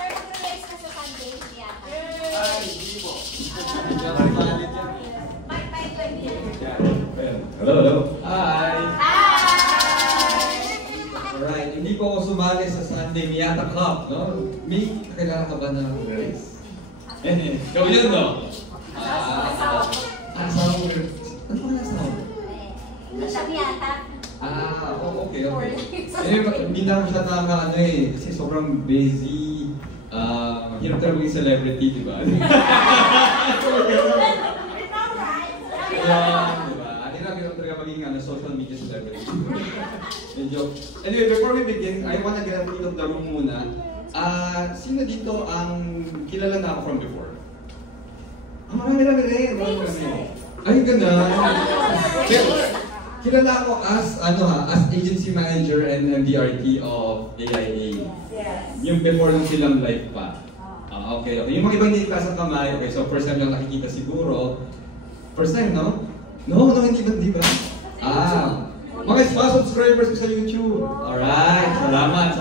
mag-relax ka sa Sunday, yata. Ay, hindi po. Hello, hello. Hi! Hi! Alright, hindi po ako sumali sa Sunday Miyata Cup, no? May kakilala ka ba na race? Ikaw yun, no? Asawa. Asawa mo rin. Ano ba asawa mo? Hindi siya miyata. Okay. Hindi na ako siya ano eh, kasi sobrang busy. Hirap talaga maging celebrity, di ba? Diba? Hirap talaga maging social media celebrity. Medyo. Anyway, before we begin, I wanna get a feel of the room muna. Sino dito ang kilala na ako from before? Marami rin. Ay, gano'n. Kilala ako as agency manager and MDRT of AIA. Yes. Yung before nung silang live pa. Okay. Yung mga ibang hindi klasa kamay, okay, so first time lang nakikita siguro. First time, no? No, hindi ba? Mga subscribers ko sa YouTube. Alright, salamat.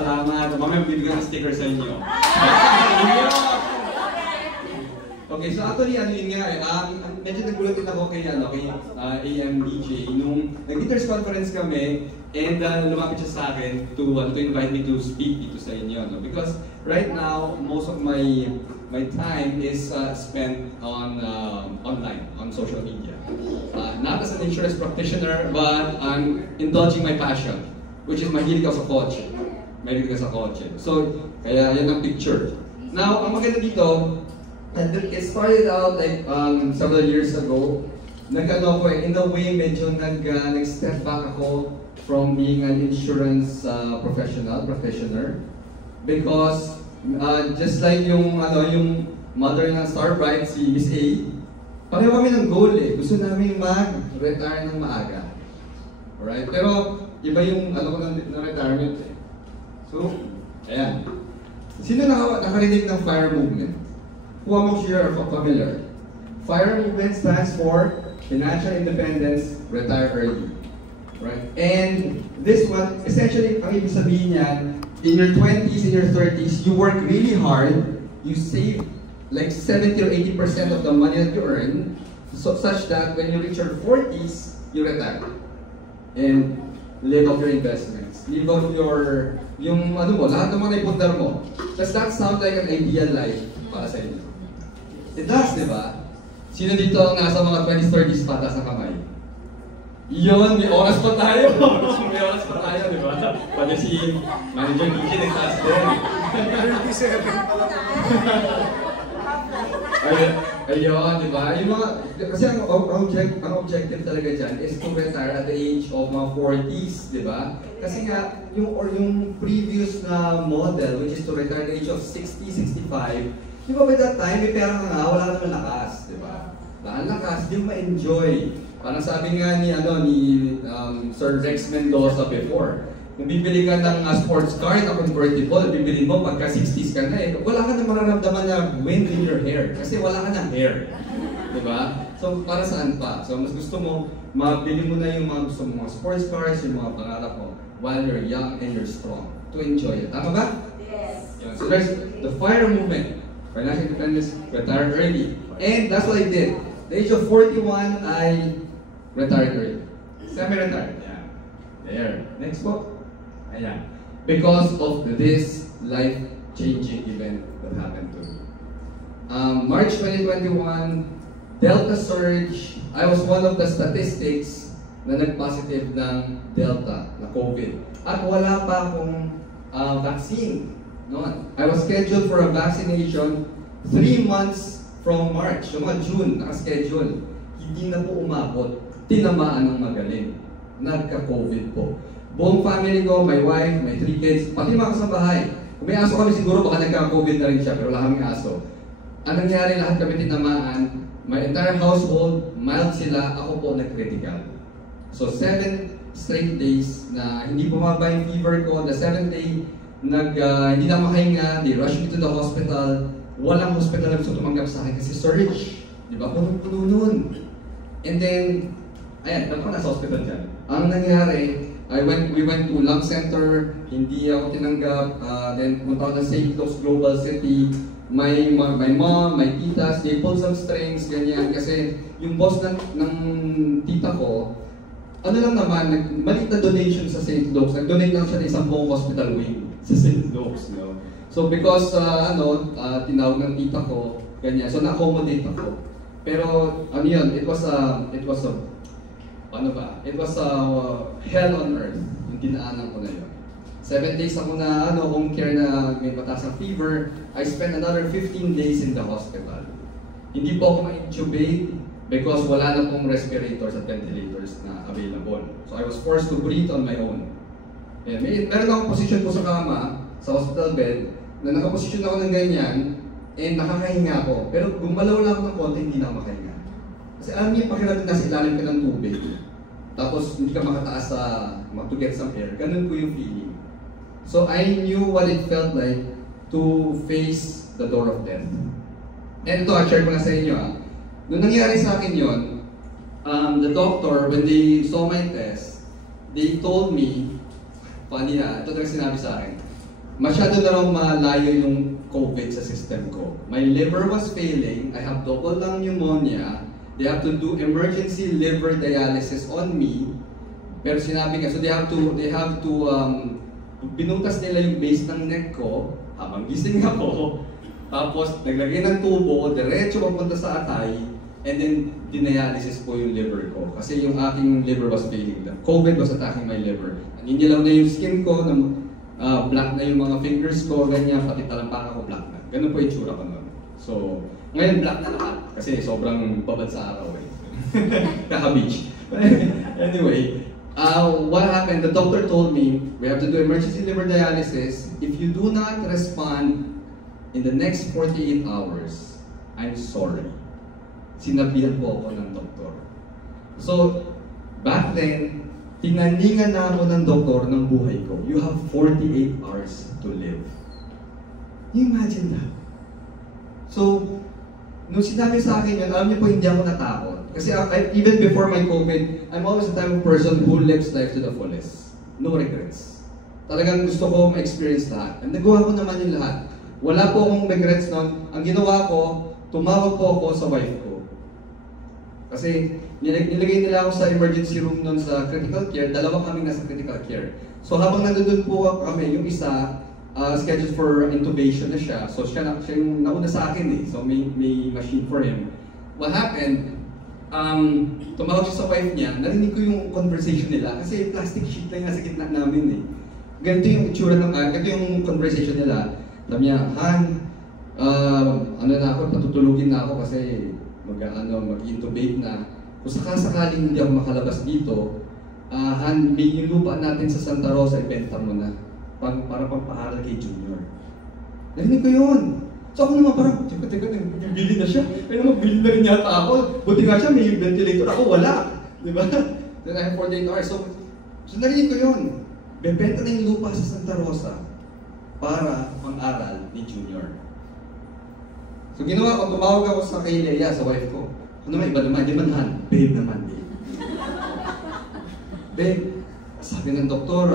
Mamaya bibigyan ng sticker sa inyo. Okay, so actually, yun nga medyo nagulat din ako kay AMDJ nung nag-leaders conference kami and lumapit siya sa akin to invite me to speak dito sa inyo, no? Because right now, most of my time is spent on online, on social media. Not as an insurance practitioner, but I'm indulging my passion, which is mahilig ako sa kotse. So, kaya yan ang picture. Now, ang maganda dito, and it started out like several years ago. In a way, medyo nag-step back ako from being an insurance practitioner. Because just like yung mother ng Star Bright, si Miss A, pareho kami ng goal eh. Gusto namin mag-retire ng maaga. Alright? Pero iba yung ko ng retirement eh. So, ayan. Sino nakarinig ng FIRE movement? Who among you are familiar? FIRE movement stands for Financial Independence, Retire Early. Right? And this one, essentially, ang ibig sabihin niyan, in your 20s, in your 30s, you work really hard, you save like 70 or 80% of the money that you earn, such that when you reach your 40s, you retire. And live off your investments. Live off lahat ng mga naipundar mo. Does that sound like an ideal life para sa inyo? It does, di ba? Sino dito ang nasa mga 20s, 30s patas na kamay? Yun, may oras pa tayo. Di ba? Pati si Manager DJ nagtaas din. 37. Ayun, di ba? Kasi ang objective talaga dyan is to retire at the age of mga 40s, di ba? Kasi nga, yung previous na model, which is to retire at the age of 60, 65, di ba by that time, may pera ka nga, wala ka naman lakas, di ba? Wala kang lakas, di mo ma-enjoy. Parang sabi nga ni Sir Rex Mendoza before, kung bibili ka ng sports car na convertible, bibili mo pagka 60s ka na eh, wala ka na mararamdaman na wind in your hair kasi wala ka ng hair. Di ba? So, para saan pa? So, mas gusto mo, mabili mo na yung mga gusto mo, mga sports cars, yung mga pangarap mo, while you're young and you're strong. To enjoy it. Tama ba? Yes. So, there's the FIRE movement. Financial Independence, retire early. And that's what I did. At the age of 41, I retired early. Semi-retired. Yeah. There. Next po. Ayan. Because of this life-changing event that happened to me. March 2021, Delta surge. I was one of the statistics na nag-positive ng Delta, na COVID. At wala pa akong vaccine. No? I was scheduled for a vaccination 3 months from March. Yung mga June, naka-schedule. Hindi na po umabot. Tinamaan ng magaling. Nagka-COVID po. Buong family ko, my wife, my 3 kids, pati mga kasambahay. Kung may aso kami siguro, baka nagka-COVID na rin siya, pero wala kaming aso. Ang nangyari, lahat kami tinamaan. My entire household, mild sila, ako po nag-critical. So 7 straight days na hindi bumaba yung fever ko. The 7th day, hindi na makahinga, they rushed me to the hospital. Walang hospital na gusto tumanggap sa akin kasi surge. Di ba? Punong-puno nun. And then, ayan, ako nasa hospital dyan. Ang nangyari, we went to lung center, hindi ako tinanggap, then punta ako ng St. Luke's Global City, my mom, my titas, they pulled some strings, ganyan, kasi yung boss ng tita ko, ano lang naman, maliit na donation sa St. Luke's, nag-donate lang siya ng isang buong hospital wing sa St. Luke's, no? So because, tinawag ng tita ko, ganyan, so na-accommodate ako. Pero, ano yun, it was a hell on earth, yung dinaanan ko na yun. 7 days ako na home care na may mataas ang fever. I spent another 15 days in the hospital. Hindi po ako ma-intubate because wala na pong respirators at ventilators na available. So I was forced to breathe on my own. Yeah, meron akong position po sa kama, sa hospital bed, na nakaposisyon ako ng ganyan, and nakakahinga ako. Pero gumalaw lang ako ng konti, hindi na ako makahinga. Kasi alam niyo, pakiramdam nasa ilalim ka ng tubig. Tapos hindi ka makataas sa to get some air. Ganun po yung feeling. So I knew what it felt like to face the door of death. And ito, share ko na sa inyo. Nung nangyari sa akin yun, the doctor, when they saw my test, they told me, funny ito talagang sinabi sa akin, masyado na raw malayo yung COVID sa system ko. My liver was failing, I have double lung pneumonia, they have to do emergency liver dialysis on me. Pero sinabi nga, so they have to binutas nila yung base ng neck ko habang gising ako. Tapos naglagay ng tubo, diretso papunta sa atay, and then dinialysis po yung liver ko. Kasi yung aking liver was failing. COVID was attacking my liver. Naninilaw na yung skin ko, black na yung mga fingers ko, ganyan, pati talampakan ko black na. Ganun po yung tsura ko nun. So, ngayon black na lahat kasi sobrang babad sa araw eh. Kaka-beach. Anyway, what happened, the doctor told me, we have to do emergency liver dialysis. If you do not respond in the next 48 hours, I'm sorry. Sinabihan po ako ng doktor. So, back then, tinaningan na ako ng doktor ng buhay ko. You have 48 hours to live. You imagine that? So, nung sinabi sa akin yun, alam niyo po hindi ako natakot. Kasi even before my COVID, I'm always the type of person who lives life to the fullest. No regrets. Talagang gusto ko ma-experience lahat. And nagawa ko naman yung lahat. Wala po akong regrets nun. Ang ginawa ko, tumawag po ako sa wife ko. Kasi nilagay nila ako sa emergency room nun sa critical care. Dalawa kami nasa critical care. So habang nandun po kami, yung isa, scheduled for intubation na siya. So siya yung nauna sa akin eh. So may machine for him. What happened, tumawag siya sa wife niya, narinig ko yung conversation nila kasi plastic sheet lang nasa gitna namin eh. Ganito yung itsura ganito yung conversation nila. Sabi niya, Han, na ako, patutulugin na ako kasi mag-intubate na. Kung sakasakaling hindi ako makalabas dito, Han, may yung lupa natin sa Santa Rosa, ibenta mo na. Para pagpaaral kay Junior. Narinig ko yun. So ako naman parang, teka, nagbili na siya. Kaya magbili na rin yata ako. Buti nga siya, may ventilator. Ako wala. Diba? Then I have 48 hours. So narinig ko yun. Bebenta na yung lupa sa Santa Rosa para pang-aral ni Junior. So ginawa ko, tumawag ako sa kay Leia, sa wife ko. Ano naman, iba naman, di man Han? Babe naman, babe. Babe, sabi ng doktor,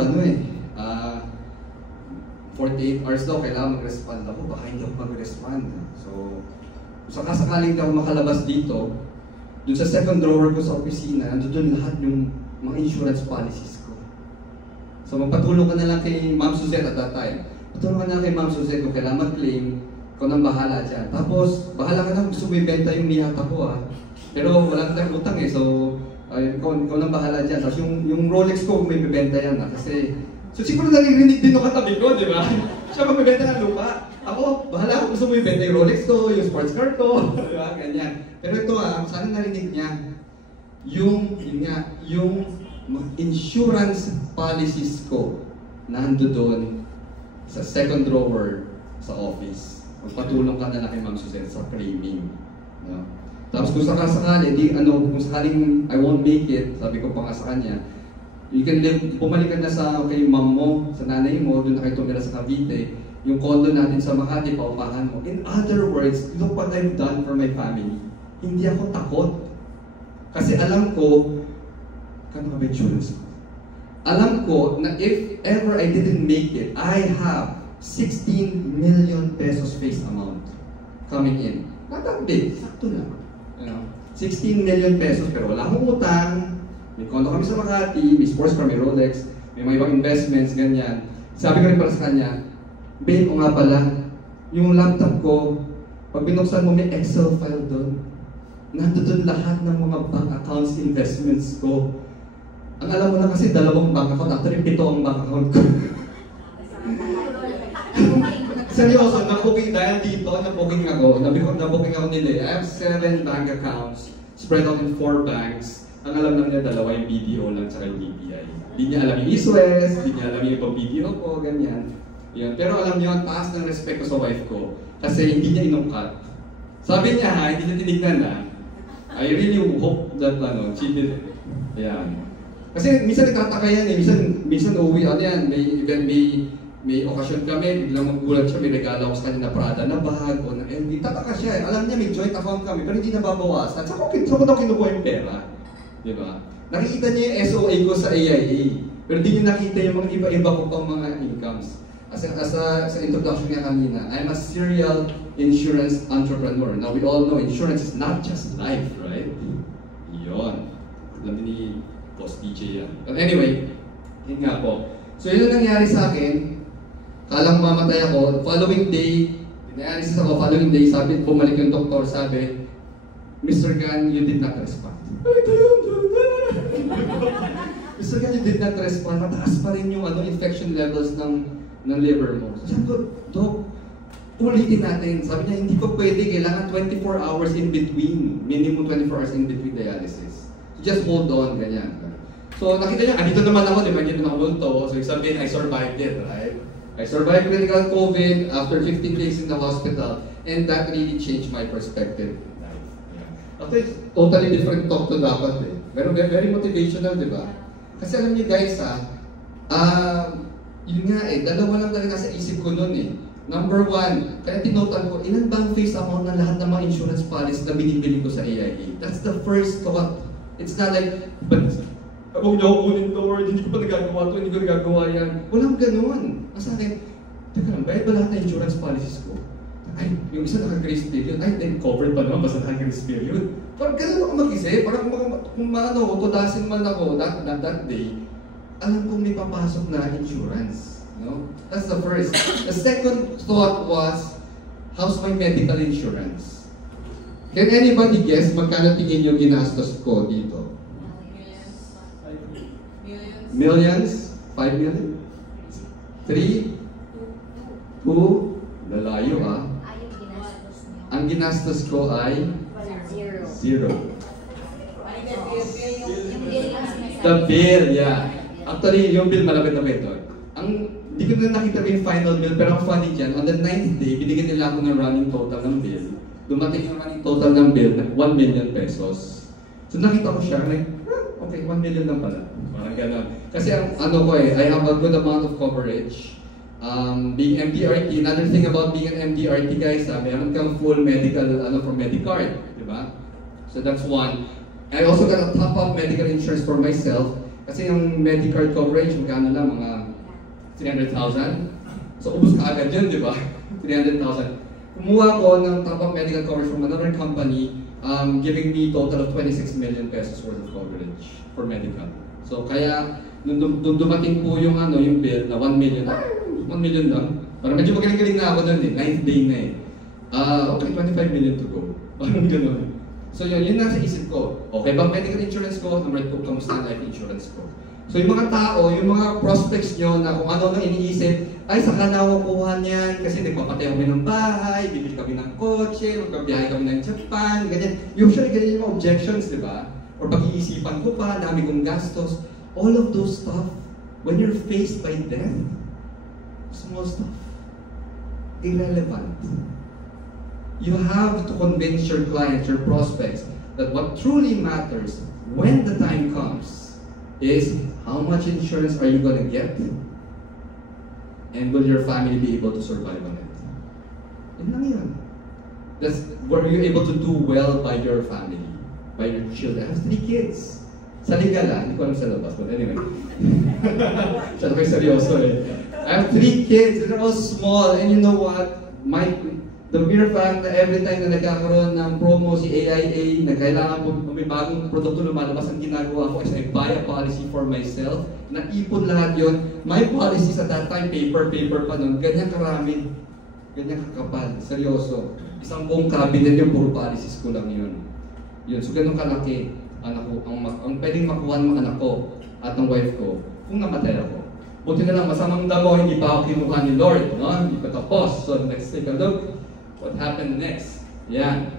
48 hours daw, kailangan mag-respond ako, baka hindi ako mag-respond. So, sakasakaling daw makalabas dito, dun sa second drawer ko sa opisina, nandun lahat yung mga insurance policies ko. So, magpatulong ka na lang kay Ma'am Suzette at that time. Patulong ka na kay Ma'am Suzette kung kailangan mag-claim, ikaw nang bahala dyan. Tapos, bahala ka na, gusto mo ibenta yung Miyata ko Pero wala tayong utang eh, so, ikaw nang bahala dyan. Tapos yung Rolex ko, may bibenta yan kasi so siguro naririnig din yung katabi ko, di ba? Siya magbibenta ng lupa. Ako, bahala ako, gusto mo ibenta yung Rolex ko, yung sports car ko, di ba? Ganyan. Pero ito sana narinig niya, yung insurance policies ko nando doon sa second drawer sa office. Magpatulong ka na lang kay Ma'am Suzette sa framing. No? Tapos kung sakasakali, kung sakaling I won't make it, sabi ko pa nga sa kanya, you can live, bumalik ka na kay mom mo, sa nanay mo, doon na kayo tumira sa Cavite, yung condo natin sa Makati, paupahan mo. In other words, look what I've done for my family. Hindi ako takot. Kasi alam ko, kano ka ba insurance ko? alam ko na if ever I didn't make it, I have 16 million pesos face amount coming in. Not that big, sakto lang. You know, 16 million pesos, pero wala akong utang, may kondo kami sa Makati, may sports car, may Rolex, may mga ibang investments, ganyan. Sabi ko rin para sa kanya, babe, o nga pala, yung laptop ko, pag binuksan mo may Excel file doon. Nandun lahat ng mga bank accounts, investments ko. Ang alam mo na kasi dalawang bank account, actually 7 ang bank account ko. Seryoso, na-booking dahil dito, na-booking ako nila. I have 7 bank accounts, spread out in 4 banks. Ang alam lang niya, dalawa yung BDO lang, tsaka yung BPI. Hindi niya alam yung East-West, hindi niya alam yung ibang BDO ko, ganyan. Yan. Pero alam niyo, ang taas ng respect ko sa wife ko kasi hindi niya inungkat. Sabi niya ha, hindi niya tinignan na. I really hope that she did it. Yan. Kasi minsan nagtataka yan eh. Minsan uuwi yan. May okasyon kami, biglang magulat siya, may regalo ko sa kanya na Prada na bag o na LV. Tataka siya eh. Alam niya may joint account kami pero hindi nababawasan. Saka ko daw kinukuha yung pera. Diba? Nakikita niya yung SOA ko sa AIA. Pero hindi niya nakita yung mga iba-iba ko pang mga incomes. Sa introduction niya kanina, I'm a serial insurance entrepreneur. Now, we all know insurance is not just life, right? Yun. Alam ni Boss DJ yan. But anyway, yun nga po. So, yun ang nangyari sa akin. Kalang mamatay ako. Following day, following day, sabi, bumalik yung doktor, sabi, Mr. Gan, you did not respond. Mr. Gan, you did not respond. Mataas pa rin yung infection levels ng liver mo. So sabi ko, Dok, ulitin natin. Sabi niya, hindi ko pwede. Kailangan 24 hours in between. Minimum 24 hours in between dialysis. So just hold on, ganyan. So nakita niya, andito naman ako, di ba? Andito na ako. So sabihin, I survived it, right? I survived clinical COVID after 15 days in the hospital. And that really changed my perspective in life. After totally different talk to dapat eh. Pero very motivational, di ba? Kasi alam niyo guys yun nga eh, dalawa lang talaga sa isip ko noon eh. Number 1, kaya tinotan ko, ilan bang face amount na lahat ng mga insurance policies na binibili ko sa AIA? That's the first thought. It's not like, but huwag niyo ako kunin to, or hindi ko pa nagagawa to, hindi ko nagagawa yan. Walang ganun. Ang sa akin, teka lang, bayad ba lahat ng insurance policies ko? Ay, yung isa naka-grace period, ay, then covered pa naman, basta naka-grace period. Parang ganun ako mag-isip, parang kung tudasin man ako that day, alam kong may papasok na insurance. No? That's the first. The second thought was, how's my medical insurance? Can anybody guess magkano tingin nyo ginastos ko dito? Millions? 5 million? 3? 2? Lalayo Ang ginastos ko ay? 0. The bill, yeah. Actually, yung bill malapit na ito. Hindi ko na nakita yung final bill, pero ang funny dyan, on the 9th day, binigyan nila ako ng running total ng bill. Dumating yung running total ng bill na 1 million pesos. So nakita ko siya, like, okay, 1 million lang pala. Parang gano'n. Kasi I have a good amount of coverage. Being MDRT, another thing about being an MDRT guys, meron kang full medical, from Medicard, di ba? So that's one. I also got a top-up medical insurance for myself. Kasi yung Medicard coverage, magkano lang, mga 300,000. So ubus ka agad yun, di ba? 300,000. Kumuha ko ng top-up medical coverage from another company, giving me total of 26 million pesos worth of coverage for medical. So kaya, nung dumating po yung bill na 1 million, 1 million lang. Parang medyo magaling-galing na ako nun eh, 9th day na eh. Okay, 25 million to go. Parang gano'n. So yun nasa isip ko. Okay bang medical insurance ko? Number 2, kamusta ang life insurance ko? So yung mga tao, yung mga prospects nyo na kung ano nang iniisip, ay saka na ako kuha niyan kasi nagpapatay kami ng bahay, bibili kami ng kotse, magbabiyahe kami ng Japan, ganyan. Usually ganyan yung mga objections, di ba? Or pag-iisipan ko pa, dami kong gastos. All of those stuff, when you're faced by death, small stuff, irrelevant. You have to convince your clients, your prospects, that what truly matters when the time comes is how much insurance are you going to get, and will your family be able to survive on it? Yun lang yun. Were you able to do well by your family, by your children? I have 3 kids. Sa legal hindi ko alam sa labas, but anyway. Siya na kayo seryoso eh. I have 3 kids, they're all small, and you know what? The mere fact na every time na nagkakaroon ng promo si AIA, na kailangan may bagong produkto lumalabas, ang ginagawa ko is I buy a policy for myself, naipon lahat yon. My policies at that time, paper pa nun, ganyan karami, ganyan kakapal, seryoso. Isang buong cabinet yung puro policies ko lang yun. So ganun kalaki, anak ko, ang pwedeng makuha ng anak ko at ng wife ko, kung namatay ako. Buti na lang, masamang damo, hindi pa ako kinuha ni Lord, no? Hindi pa tapos. So let's take a look. What happened next? Yeah.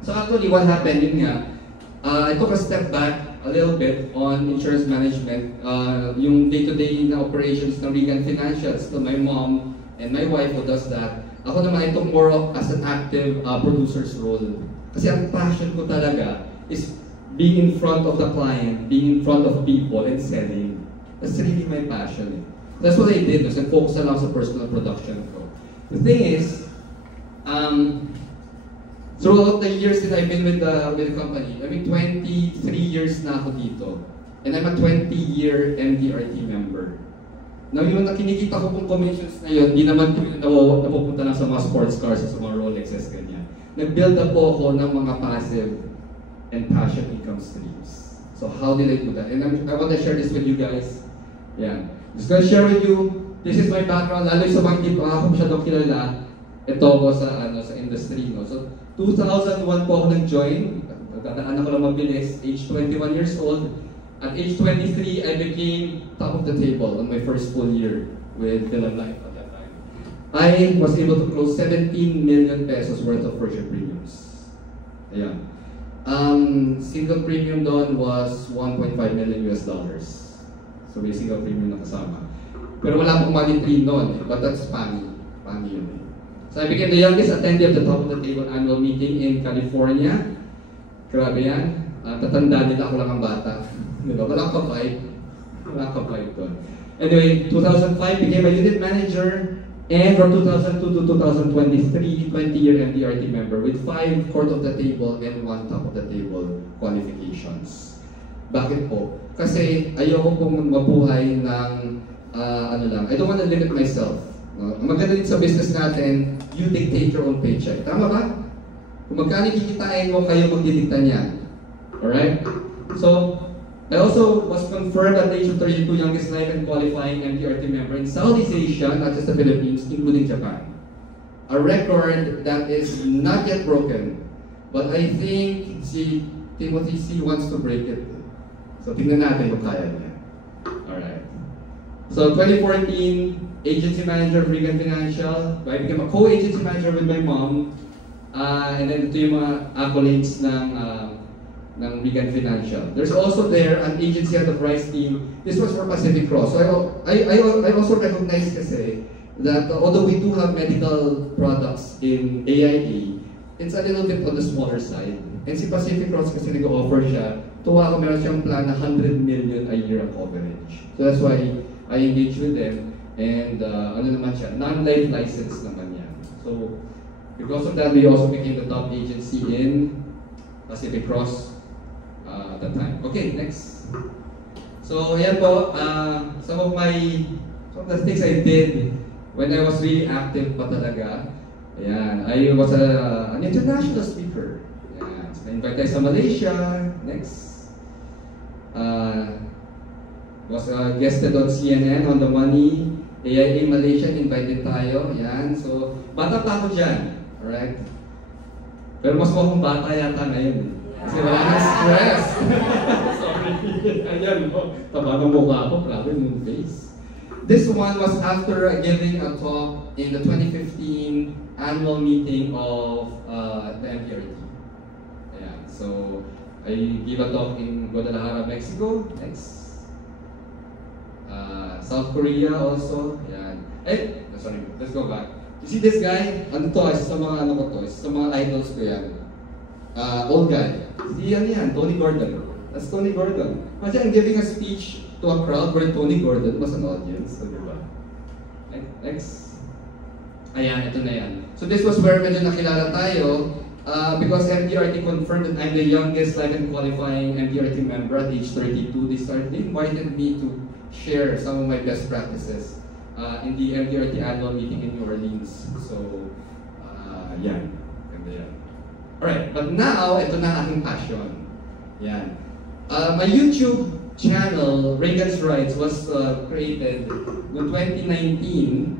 So actually, what happened, yun nga, I took a step back a little bit on insurance management. Yung day-to-day na operations ng Regan Financials to my mom and my wife who does that. Ako naman, I took more of as an active producer's role. Kasi ang passion ko talaga is being in front of the client, being in front of people, and selling. That's really my passion. That's what I did. I focused lang sa personal production ko. The thing is, throughout the years that I've been with the company, I mean 23 years na ako dito. And I'm a 20-year MDRT member. Now yung nakinikita ko pong commissions na yun, di naman po napupunta lang sa mga sports cars sa mga Rolexes, ganyan. Nag-build up po ako ng mga passive and passion income streams. So how did I do that? And I want to share this with you guys. Yeah. Just gonna share with you, this is my background, lalo sa mga hindi pa ako masyadong kilala. Ito ko sa industry, no. So 2001 po ako nag-join. Nagdadaan ako lang mabilis, age 21 years old. At age 23, I became top of the table on my first full year with Philip Life at that time. I was able to close 17 million pesos worth of first year premiums. Ayan. Single premium doon was 1.5 million US dollars. So may single premium na kasama. Pero wala pong money tree noon, but that's PAMI. PAMI yun. So I became the youngest attendee of the Top of the Table annual meeting in California. Grabe yan. Tatanda nila ako lang ang bata. Diba? Walang ka-vibe. Walang ka-vibe doon. Anyway, 2005, became a unit manager. And from 2002 to 2023, 20-year MDRT member with 5 Court of the Table and 1 Top of the Table qualifications. Bakit po? Kasi ayoko pong mabuhay ng I don't want to limit myself. Maganda din sa business natin, you dictate your own paycheck. Tama ba? Kung magkano kikitain mo, kayo magdidikta niyan. Alright? So, I also was confirmed at the age of 32 youngest life and qualifying MDRT member in Southeast Asia, not just the Philippines, including Japan. A record that is not yet broken. But I think si Timothy C wants to break it. So, tingnan natin kung kaya niya. Alright. So, 2014, agency manager of Regan Financial. I became a co-agency manager with my mom. And then ito yung mga accolades ng Regan Financial. There's also there an agency head of Rice team. This was for Pacific Cross. So I also recognize kasi that although we do have medical products in AIA, it's a little bit on the smaller side. And si Pacific Cross kasi nag-offer siya, tuwa ako meron siyang plan na 100 million a year of coverage. So that's why I engaged with them. And ano naman siya, non-life license naman yan. So because of that, we also became the top agency in Pacific Cross at that time. Okay, next. So yan po, some of the things I did when I was really active pa talaga. Ayan, I was an international speaker. Ayan, so na-invite tayo sa Malaysia. Next. Was guested on CNN, on The Money. AIA Malaysia, invited tayo. Ayan, so bata pa ako dyan. Alright? Pero mas akong bata yata ngayon. Kasi wala nang stress. Sorry. Ayan, taba ng mukha ko, grabe yung face. This one was after giving a talk in the 2015 annual meeting of the MDRT. Ayan, so I gave a talk in Guadalajara, Mexico. Next. South Korea also. Ayan. Sorry, let's go back. You see this guy? Ano to? Isa sa mga isa sa mga idols ko yan. Old guy. Si yan, Tony Gordon. That's Tony Gordon. Imagine giving a speech to a crowd where Tony Gordon was an audience. So, diba? Next. Ayan, ito na yan. So this was where medyo nakilala tayo. because MDRT confirmed that I'm the youngest live and qualifying MDRT member at age 32, they invited me to share some of my best practices in the MDRT annual meeting in New Orleans. So, yan. Ganda yan. Alright, but now, ito na ang aking passion. Yan. My YouTube channel, Reagan's Rights, was created in 2019.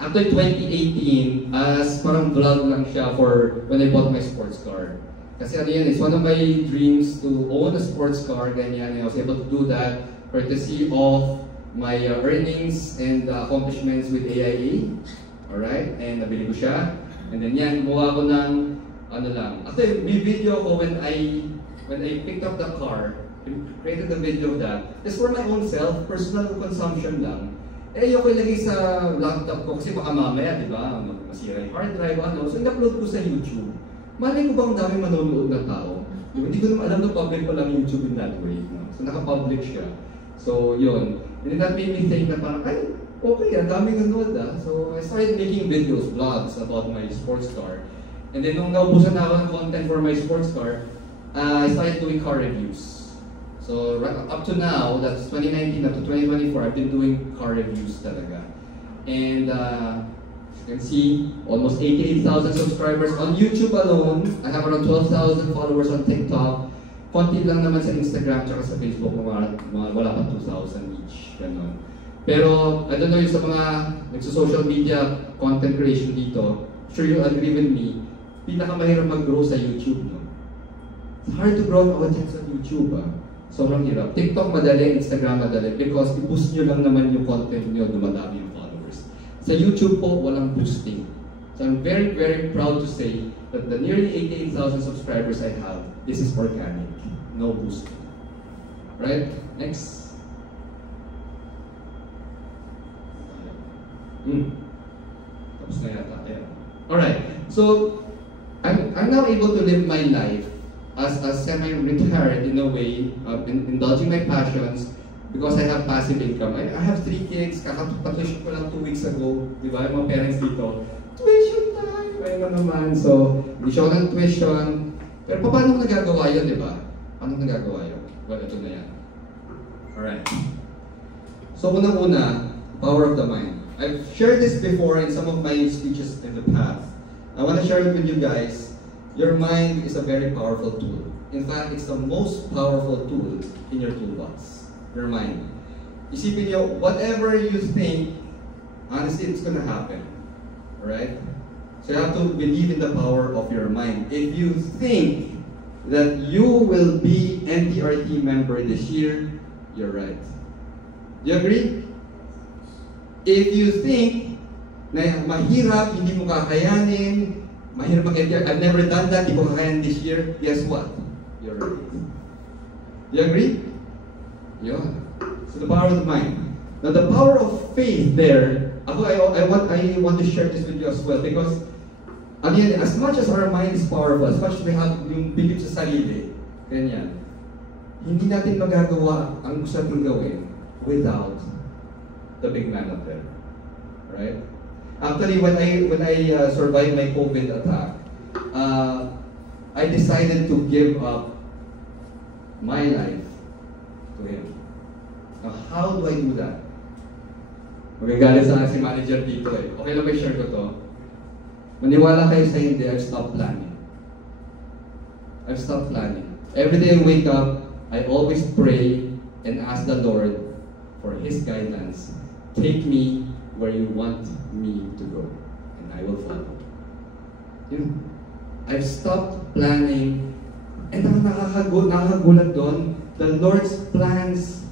After 2018, as parang vlog lang siya for when I bought my sports car. Kasi ano yun, it's one of my dreams to own a sports car, ganyan. I was able to do that courtesy of my earnings and accomplishments with AIA. Alright, and nabili ko siya. And then yan, gumawa ko ng ano lang. Actually, may video ko when I picked up the car, created a video of that. It's for my own self, personal consumption lang. Eh, ayoko ilagay sa laptop ko kasi baka mamaya, di ba, masira yung hard drive, ano. So, in-upload ko sa YouTube. Malay ko bang daming manonood na tao? Hindi ko naman alam na public ko lang YouTube in that way. No? So, naka-public siya. So, yun. And that made me think na parang, ay, okay, ang daming nanood ah. So, I started making videos, vlogs about my sports car. And then, nung naubusan na ako ng content for my sports car, I started doing car reviews. So up to now, that's 2019 up to 2024, I've been doing car reviews talaga. And as you can see, almost 88,000 subscribers on YouTube alone. I have around 12,000 followers on TikTok. Konti lang naman sa Instagram tsaka sa Facebook, mga wala pa 2,000 each. Ganun. Pero I don't know yung sa mga nagsa-social media content creation dito, sure you agree with me, pinakamahirap mag-grow sa YouTube. No? It's hard to grow an audience on YouTube. Sobrang hirap. TikTok madali, Instagram madali because i-boost nyo lang naman yung content nyo, dumadami yung followers. Sa YouTube po, walang boosting. So I'm very, very proud to say that the nearly 88,000 subscribers I have, this is organic. No boosting. Right? Next. Tapos na yata. Yeah. Alright. So, I'm now able to live my life as semi-retired in a way, indulging my passions because I have passive income. I have 3 kids, kakapatuition ko lang 2 weeks ago, di ba? Yung mga parents dito, tuition time! Ayun naman. So, hindi siya ako ng tuition. Pero paano ko nagagawa yun, di ba? Paano ko nagagawa yun? Well, ito na yan. Alright. So, unang-una, power of the mind. I've shared this before in some of my speeches in the past. I want to share it with you guys. Your mind is a very powerful tool. In fact, it's the most powerful tool in your toolbox. Your mind. Isipin nyo, whatever you think, honestly, it's gonna happen. Alright? So you have to believe in the power of your mind. If you think that you will be MDRT member this year, you're right. Do you agree? If you think na mahirap, hindi mo kakayanin, mahirap mag-MDRT, I've never done that, hindi ko kakayanin this year, guess what? You're right. Do you agree? Yeah. So the power of the mind. Now the power of faith there, I want to share this with you as well because again, as much as our mind is powerful, as much as we have yung belief sa sarili, ganyan, hindi natin magagawa ang gusto natin gawin without the big man up there. Right? Actually, when I survived my COVID attack, I decided to give up my life to him. Now, how do I do that? Magagalit sa si manager dito eh. Okay lang ba i-share ko to? Maniwala kayo sa hindi, I've stopped planning. I've stopped planning. Every day I wake up, I always pray and ask the Lord for His guidance. Take me where you want me to go, and I will follow. I've stopped planning, and ang nakakagulat doon, the Lord's plans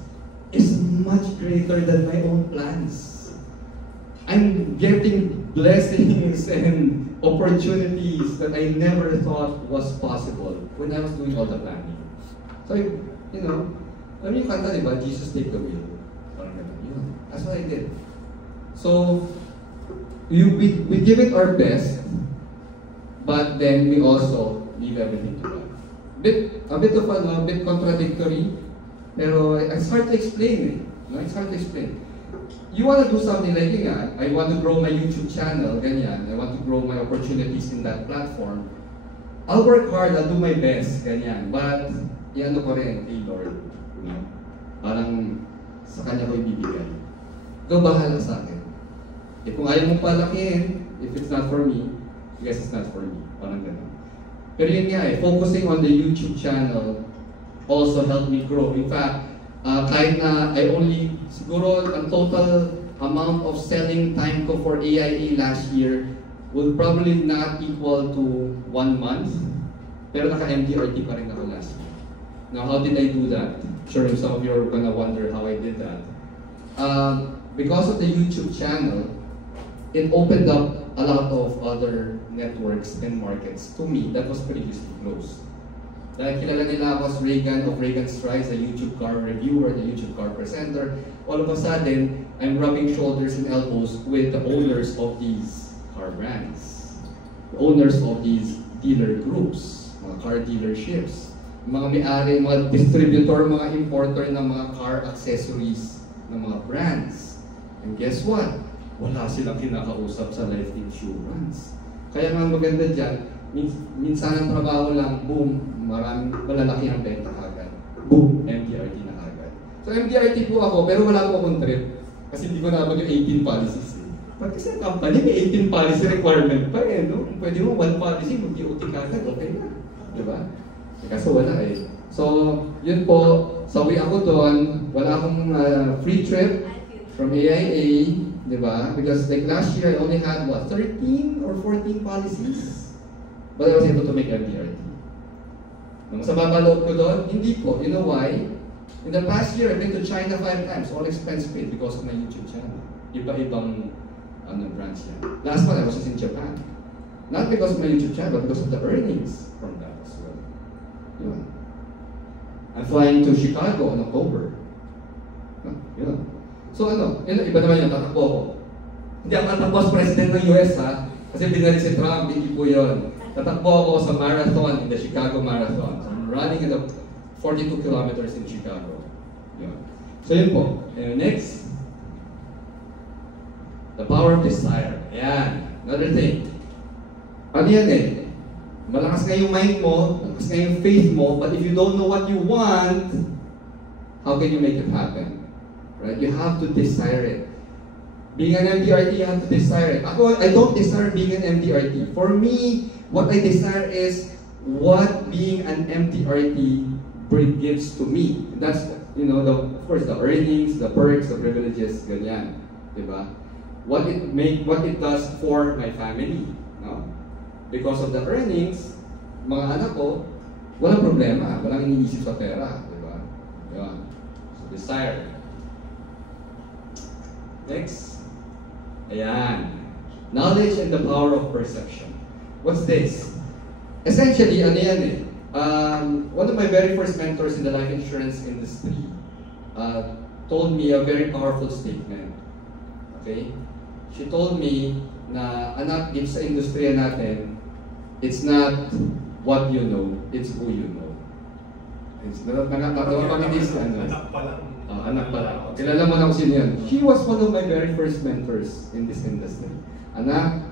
is much greater than my own plans. I'm getting blessings and opportunities that I never thought was possible when I was doing all the planning. So, you know, alam niyo yung kanta, di ba? Jesus take the wheel. Parang ganun. That's what I did. So, we give it our best, but then we also leave everything to God. A bit of a bit contradictory, pero it's hard to explain. It's hard to explain. You want to do something like, I want to grow my YouTube channel, ganyan. I want to grow my opportunities in that platform. I'll work hard, I'll do my best, ganyan. But, ano ko rin, hey Lord, you know, parang sa Kanya ko ibibigay. Ikaw bahala sa akin. Eh kung ayaw mong palakihin, if it's not for me, I guess it's not for me. Parang gano'n. Pero yun nga focusing on the YouTube channel also helped me grow. In fact, kahit na I only, siguro ang total amount of selling time ko for AIA last year will probably not equal to 1 month. Pero naka-MDRT pa rin ako last year. Now, how did I do that? Sure, some of you are gonna wonder how I did that. Because of the YouTube channel, it opened up a lot of other networks and markets to me that was previously closed. Dahil kilala nila ako as Reagan of Reagan Strides, the YouTube car reviewer, the YouTube car presenter. All of a sudden, I'm rubbing shoulders and elbows with the owners of these car brands, the owners of these dealer groups, mga car dealerships, mga may-ari, mga distributor, mga importer ng mga car accessories ng mga brands. And guess what? Wala silang kinakausap sa life insurance. Kaya nga maganda dyan, minsan ang trabaho lang, boom, malalaki ang benta agad. Boom, MDRT na agad. So MDRT po ako, pero wala po akong trip. Kasi hindi ko naabot yung 18 policies. Pag kasi ang company, may 18 policy requirement pa no? Pwede mo 1 policy, mag-DOT kagad, okay na. Diba? Kaso wala So, yun po, sawi ako doon, wala akong free trip from AIA, diba? Because like last year, I only had, 13 or 14 policies? But I was able to make MDRT. Nung sa babaloob ko doon, hindi po. You know why? In the past year, I've been to China 5 times, all expense paid because of my YouTube channel. Iba-ibang branch yan. Last month, I was just in Japan. Not because of my YouTube channel, but because of the earnings from that as well. Yun. I'm flying to Chicago in October. Yun. So iba naman yun, tatakbo ko. Hindi ako tatakbo as president ng US kasi binalik si Trump, hindi po yun. Tatakbo ako sa marathon, in the Chicago Marathon. So I'm running in the 42 kilometers in Chicago. Yun. So yun po. Next. The power of desire. Ayan. Another thing. Ano yan malakas nga yung mind mo, malakas nga yung faith mo, but if you don't know what you want, how can you make it happen? Right? You have to desire it. Being an MDRT, you have to desire it. Ako, I don't desire being an MDRT. For me, what I desire is what being an MDRT gives to me. That's, of course, the earnings, the perks, the privileges, ganyan. Diba? What it does for my family. No? Because of the earnings, mga anak ko, walang problema. Walang iniisip sa pera. Diba? Diba? So, desire. Next. Ayan. Knowledge and the power of perception. What's this? Essentially, ano yan one of my very first mentors in the life insurance industry told me a very powerful statement. Okay? She told me na, anak, dito sa industriya natin, it's not what you know, it's who you know. It's anak pa lang. Kilala mo na kung sino yan. She was one of my very first mentors in this industry. Anak,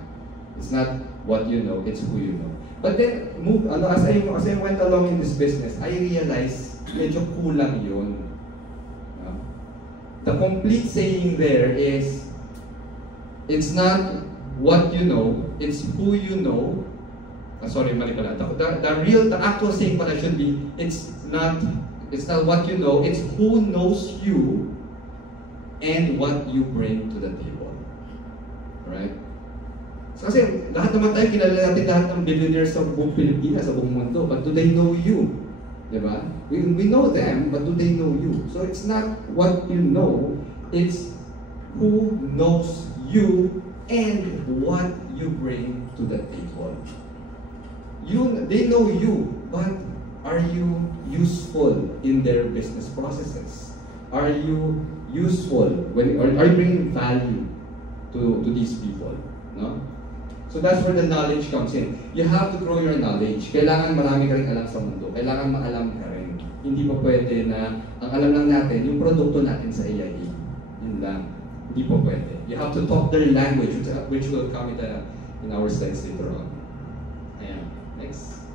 it's not what you know, it's who you know. But then, as I went along in this business, I realized medyo kulang yun. The complete saying there is, it's not what you know, it's who you know. Sorry, mali pala. The actual saying pala should be, it's not what you know, it's who knows you and what you bring to the table. Right? So, kasi lahat naman tayo, kilala natin lahat ng billionaires sa buong Pilipinas, sa buong mundo, but do they know you? Diba? We know them, but do they know you? So it's not what you know, it's who knows you and what you bring to the table. They know you, but are you useful in their business processes? Are you useful are you bringing value to these people? No? So that's where the knowledge comes in. You have to grow your knowledge. Kailangan marami ka rin alam sa mundo. Kailangan maalam ka rin. Hindi pa pwede na ang alam lang natin yung produkto natin sa AIA. Yun lang. Hindi pa pwede. You have to talk their language, which will come in our slides later on. Ayan. Next.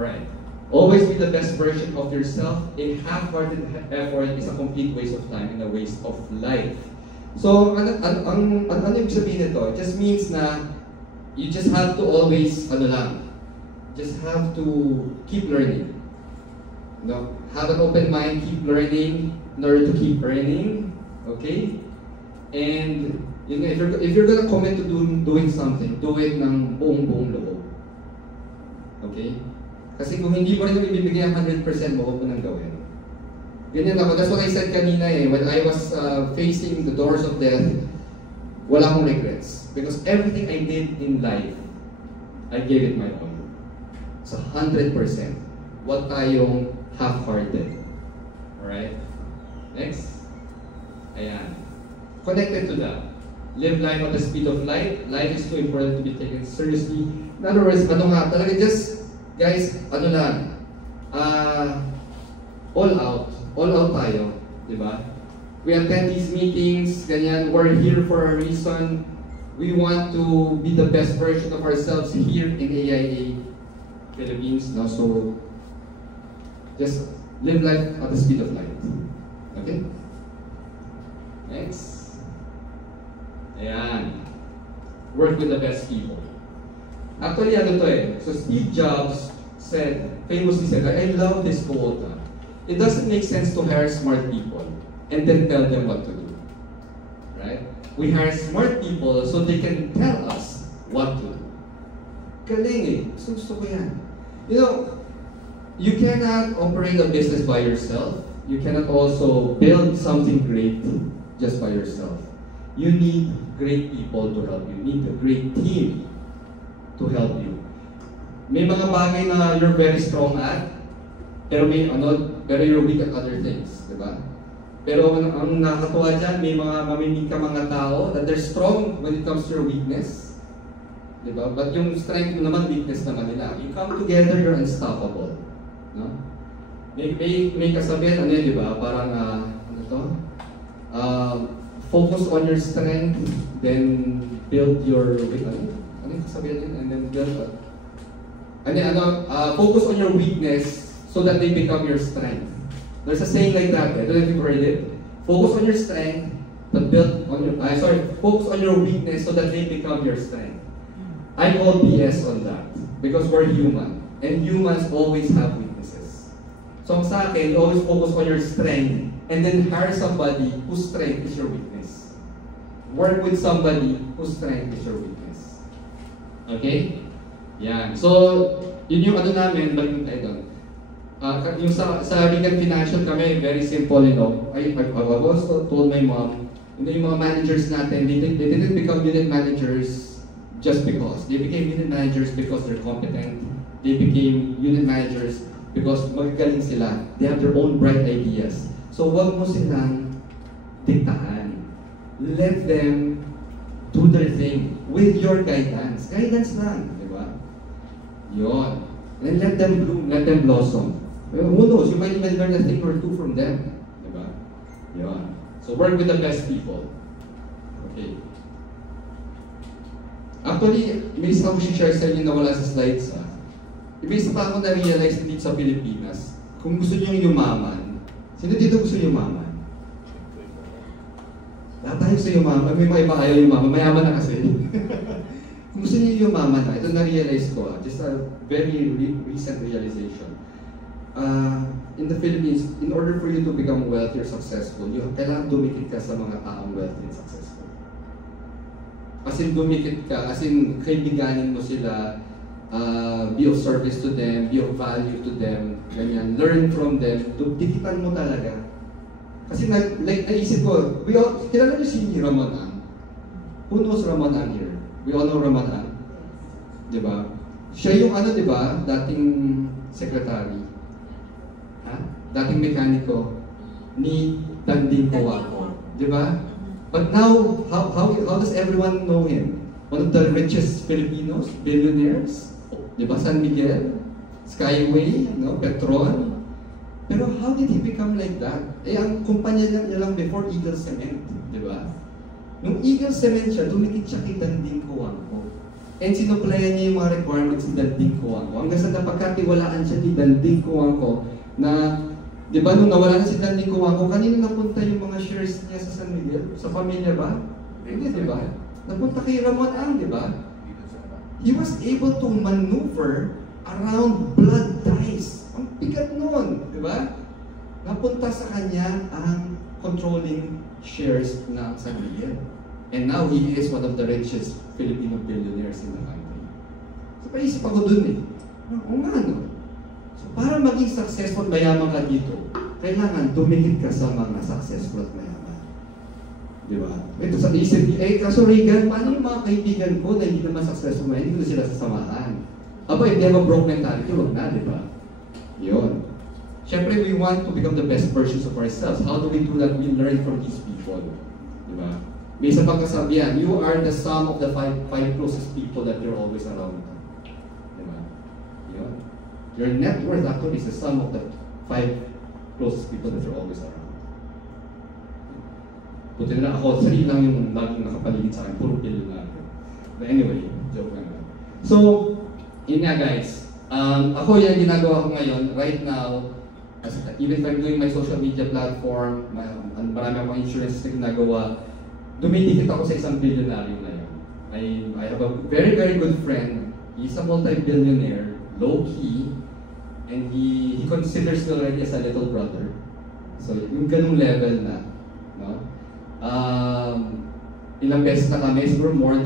Alright. Always be the best version of yourself. A half-hearted effort is a complete waste of time and a waste of life. So, ano yung sabihin nito? It just means na you just have to always, just have to keep learning. No? Have an open mind, keep learning in order to keep earning. Okay? And if you're gonna commit to doing something, do it ng buong loob. Okay? Kasi kung hindi mo rin ibibigay ang 100% mo, huwag mo nang gawin. Ganyan ako. That's what I said kanina eh. When I was facing the doors of death, wala akong regrets. Because everything I did in life, I gave it my all. It's 100%. Huwag tayong half-hearted. Alright? Next. Ayan. Connected to that. Live life at the speed of light. Life is too important to be taken seriously. In other words, talaga just guys, all out tayo, di ba? We attend these meetings, ganyan, we're here for a reason. We want to be the best version of ourselves here in AIA Philippines, no? So, just live life at the speed of light. Okay? Next. Ayan. Work with the best people. Actually, So Steve Jobs famously said, I love this quote. It doesn't make sense to hire smart people and then tell them what to do. Right? We hire smart people so they can tell us what to do. Galing eh. Gusto ko yan. You know, you cannot operate a business by yourself. You cannot also build something great just by yourself. You need great people to help you. You need a great team to help you. May mga bagay na you're very strong at, pero you're weak at other things, di ba? Pero ang nakakatuwa dyan, may mga mamimig ka mga tao that they're strong when it comes to your weakness, di ba? But yung strength mo naman, weakness naman nila. You come together, you're unstoppable. No? May kasabihan, di ba? Parang, focus on your strength, then build your, and then build focus on your weakness so that they become your strength. There's a saying like that. I don't know if you've heard it. Focus on your strength, but focus on your weakness so that they become your strength. I call BS on that because we're human, and humans always have weaknesses. So sa akin, always focus on your strength, and then hire somebody whose strength is your weakness. Work with somebody whose strength is your weakness. Okay? Yan. So, yun yung namin, balik tayo doon. Yung sa Regan Financial kami, very simple, I also told my mom, yung mga managers natin, they didn't become unit managers just because. They became unit managers because they're competent. They became unit managers because magagaling sila. They have their own bright ideas. So, wag mo silang diktahan. Let them do their thing with your guidance. Guidance lang, di ba? Yun. And let them bloom, let them blossom. Well, who knows, you might even learn a thing or two from them. Di ba? Yun. So work with the best people. Okay. Actually, may isa ko share sa inyo na wala sa slides. May isa pa ako na-realize dito sa Pilipinas. Kung gusto nyo yumaman, sino dito gusto yumaman? Lahat tayo gusto yumaman. May mga iba ayaw yumaman. Mayaman na kasi. Kung gusto niyo yumaman na, ito na-realize ko, just a very recent realization. In the Philippines, in order for you to become wealthy or successful, kailangan dumikit ka sa mga taong wealthy and successful. As in dumikit ka, as in kaibiganin mo sila, be of service to them, be of value to them, ganyan, learn from them, dikitan mo talaga. Kasi naisip ko, kilala niyo si Ramon Ang? Who knows Ramon Ang here? We all know Ramon Ang. Diba? Siya yung diba? Dating secretary. Dating mekaniko ni Danding Coaco. Diba? But now, how does everyone know him? One of the richest Filipinos, billionaires. Diba? San Miguel, Skyway, Petron. Pero how did he become like that? Ang kumpanya niya lang before Eagle Cement, di ba? Nung Eagle Cement siya, dumikit siya kay Danding Coaco. And sinuplayan niya yung mga requirements ni Dalding Coangco. Hanggang sa napagkatiwalaan siya ni Dalding Coangco na, di ba nung nawala na si Dalding Coangco, kanino napunta yung mga shares niya sa San Miguel? Sa pamilya ba? Hindi, di ba? Napunta kay Ramon Ang, di ba? He was able to maneuver around blood ties. Ang bigat nun, di ba? Napunta sa kanya ang controlling shares ng San Miguel. And now he is one of the richest Filipino billionaires in the country. So paisip ako dun eh. O nga no? So para maging successful at mayaman ka dito, kailangan dumikit ka sa mga successful at mayaman. Di ba? Ito sa isip, kaso Regan, paano yung mga kaibigan ko na hindi naman successful, hindi ko sila sasamahan? Aba, if they have a broke mentality, huwag na, di ba? Yun. Siyempre, we want to become the best versions of ourselves. How do we do that? We learn from these people. Di ba? May isang pagkasabihan, you are the sum of the five closest people that you're always around. Di ba? Yun. Your net worth actually is the sum of the 5 closest people that you're always around. Buti na ako, 3 lang yung laging nakapaligid sa akin, puro billion lang. But anyway, joke lang. So, yun nga guys, ako yung ginagawa ko ngayon, right now, even if I'm doing my social media platform, marami akong insurance na ginagawa, dumidikit ako sa isang billionaire na yun. I have a very, very good friend. He's a multi-billionaire, low-key, and he considers me already as a little brother. So, yung ganung level na, no? Ilang beses na kami, siguro more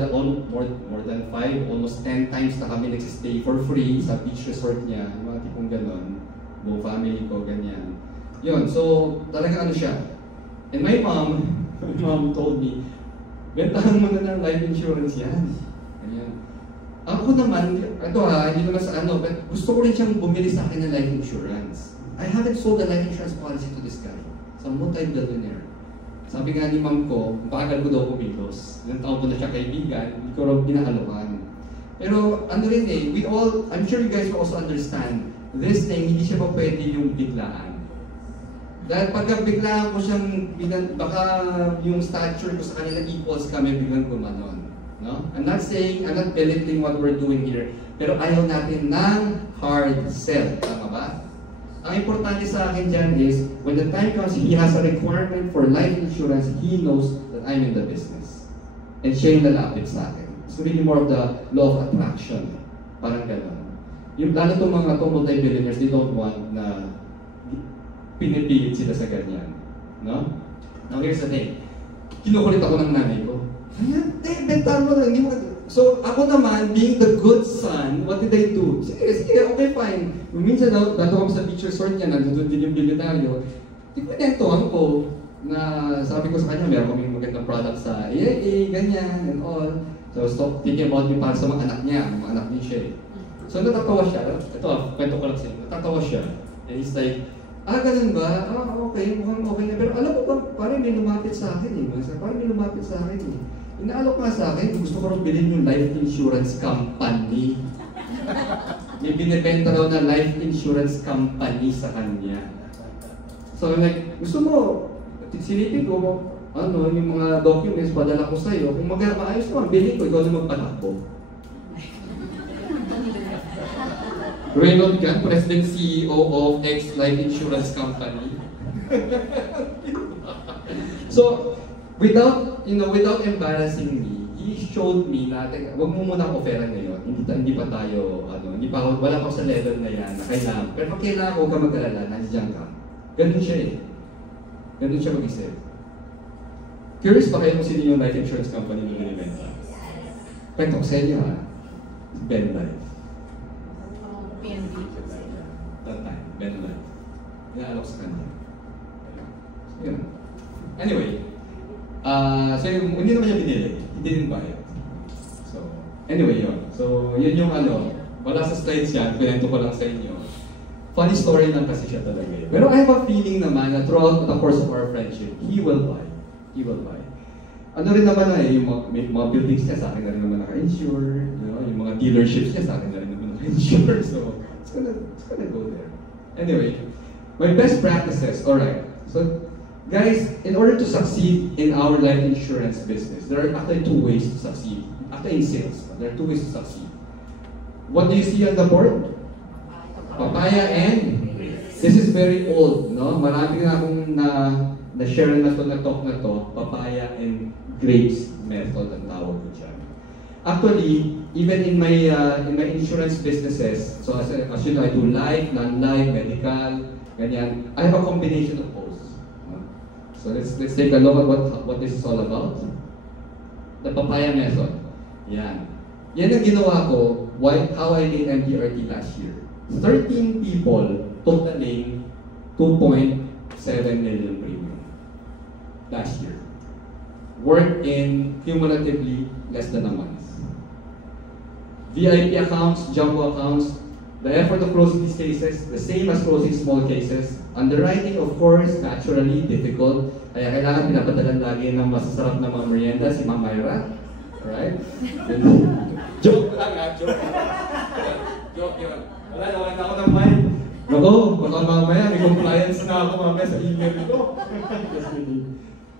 than 5, almost 10 times na kami nagsistay for free sa beach resort niya, mga tipong ganon, buong family ko, ganyan. Yun, so talaga ano siya. And my mom told me, bentahan mo na ng life insurance yan. Ganyan. Ako naman, ito hindi naman sa ano, but gusto ko rin siyang bumili sa akin ng life insurance. I haven't sold a life insurance policy to this guy. Sa multi-billionaire. Sabi nga ni ma'am ko, bagal ko daw kumilos. Ilang taon ko na siya kaibigan, hindi ko rin pinahalukan. Pero ano rin eh, I'm sure you guys will also understand, this thing, hindi siya pa pwede yung biglaan. Dahil pagka biglaan ko siyang, baka yung stature ko sa kanila equals kami biglang gumanon. No? I'm not belittling what we're doing here, pero ayaw natin ng hard sell. Tama ba? Ang importante sa akin dyan is, when the time comes, he has a requirement for life insurance, he knows that I'm in the business. And siya yung lalapit sa akin. It's really more of the law of attraction. Parang gano'n. Yung lalo itong mga multi-billionaires, they don't want na pinipilit sila sa ganyan. No? Now here's the thing. Kinukulit ako ng nanay ko. Ayan, bentar mo lang. So ako naman, being the good son, what did I do? Sige, okay, fine. Minsan dato kami sa beach resort niya, nandun din yung bilyonaryo. Tignan ko na sabi ko sa kanya, meron kaming magandang product sa AIA, ganyan, and all. So stop thinking about me para sa mga anak niya, mga anak din siya eh. So natatawa siya. Ito, kwento ko lang siya. Natatawa siya. And he's like, ganun ba? Okay, mukhang okay na. Pero alam mo ba, parang may lumapit sa akin eh. Parang may lumapit sa akin eh. Inaalok nga sa akin, gusto ko rin bilhin yung life insurance company. May binibenta raw na life insurance company sa kanya. So I'm like, gusto mo, silipin ko, yung mga documents, padala ko sa'yo. Kung maayos naman, bilhin ko, ikaw na magpatakbo. Raymond Gan, President CEO of X Life Insurance Company. So, without embarrassing me, he showed me na, wag mo muna ako offeran ngayon. Hindi pa tayo, wala pa sa level na yan, na kailangan. Pero pag kailangan ko ka mag-alala, nandiyan ka. Ganun siya eh. Ganun siya mag-isip. Curious pa kayo kung sino yung life insurance company na binibenta? Kwento ko sa inyo ha. Ben Life. That time, Ben Life. Inaalok sa kanya. Yun. Anyway, so hindi naman niya binili. Hindi din bayad. So, anyway yun. So, yun yung wala sa slides yan, pinento ko lang sa inyo. Funny story lang kasi siya talaga yun. Pero I have a feeling naman na throughout the course of our friendship, he will buy. He will buy. Ano rin naman na yung mga buildings niya sa akin na rin naman naka-insure. Yung mga dealerships niya sa akin na rin naman naka-insure. So, it's gonna go there. Anyway, my best practices. Alright. So, guys, in order to succeed in our life insurance business, there are actually 2 ways to succeed. after in sales. There are two ways to succeed. What do you see on the board? Papaya and this is very old, no? Marami na akong na-share na talk na to, papaya and grapes method ang tawag ko dyan. Actually, even in my insurance businesses, so as you know, I do life, non-life, medical, ganyan. I have a combination of both. So let's take a look at what this is all about. The papaya method. Yan. Yan ang ginawa ko, how I did MDRT last year. 13 people totaling 2.7 million premium last year. Worked in cumulatively less than a month. VIP accounts, jumbo accounts, the effort of closing these cases, the same as closing small cases. Underwriting, of course, naturally difficult. Kaya kailangan pinapadalan lagi ng masasarap na mga merienda si Ma'am Myra. Alright? Joke lang ha, joke. Joke yun. Wala na ako ng mind. Nako, baka mamaya may compliance na ako mamaya sa email ko.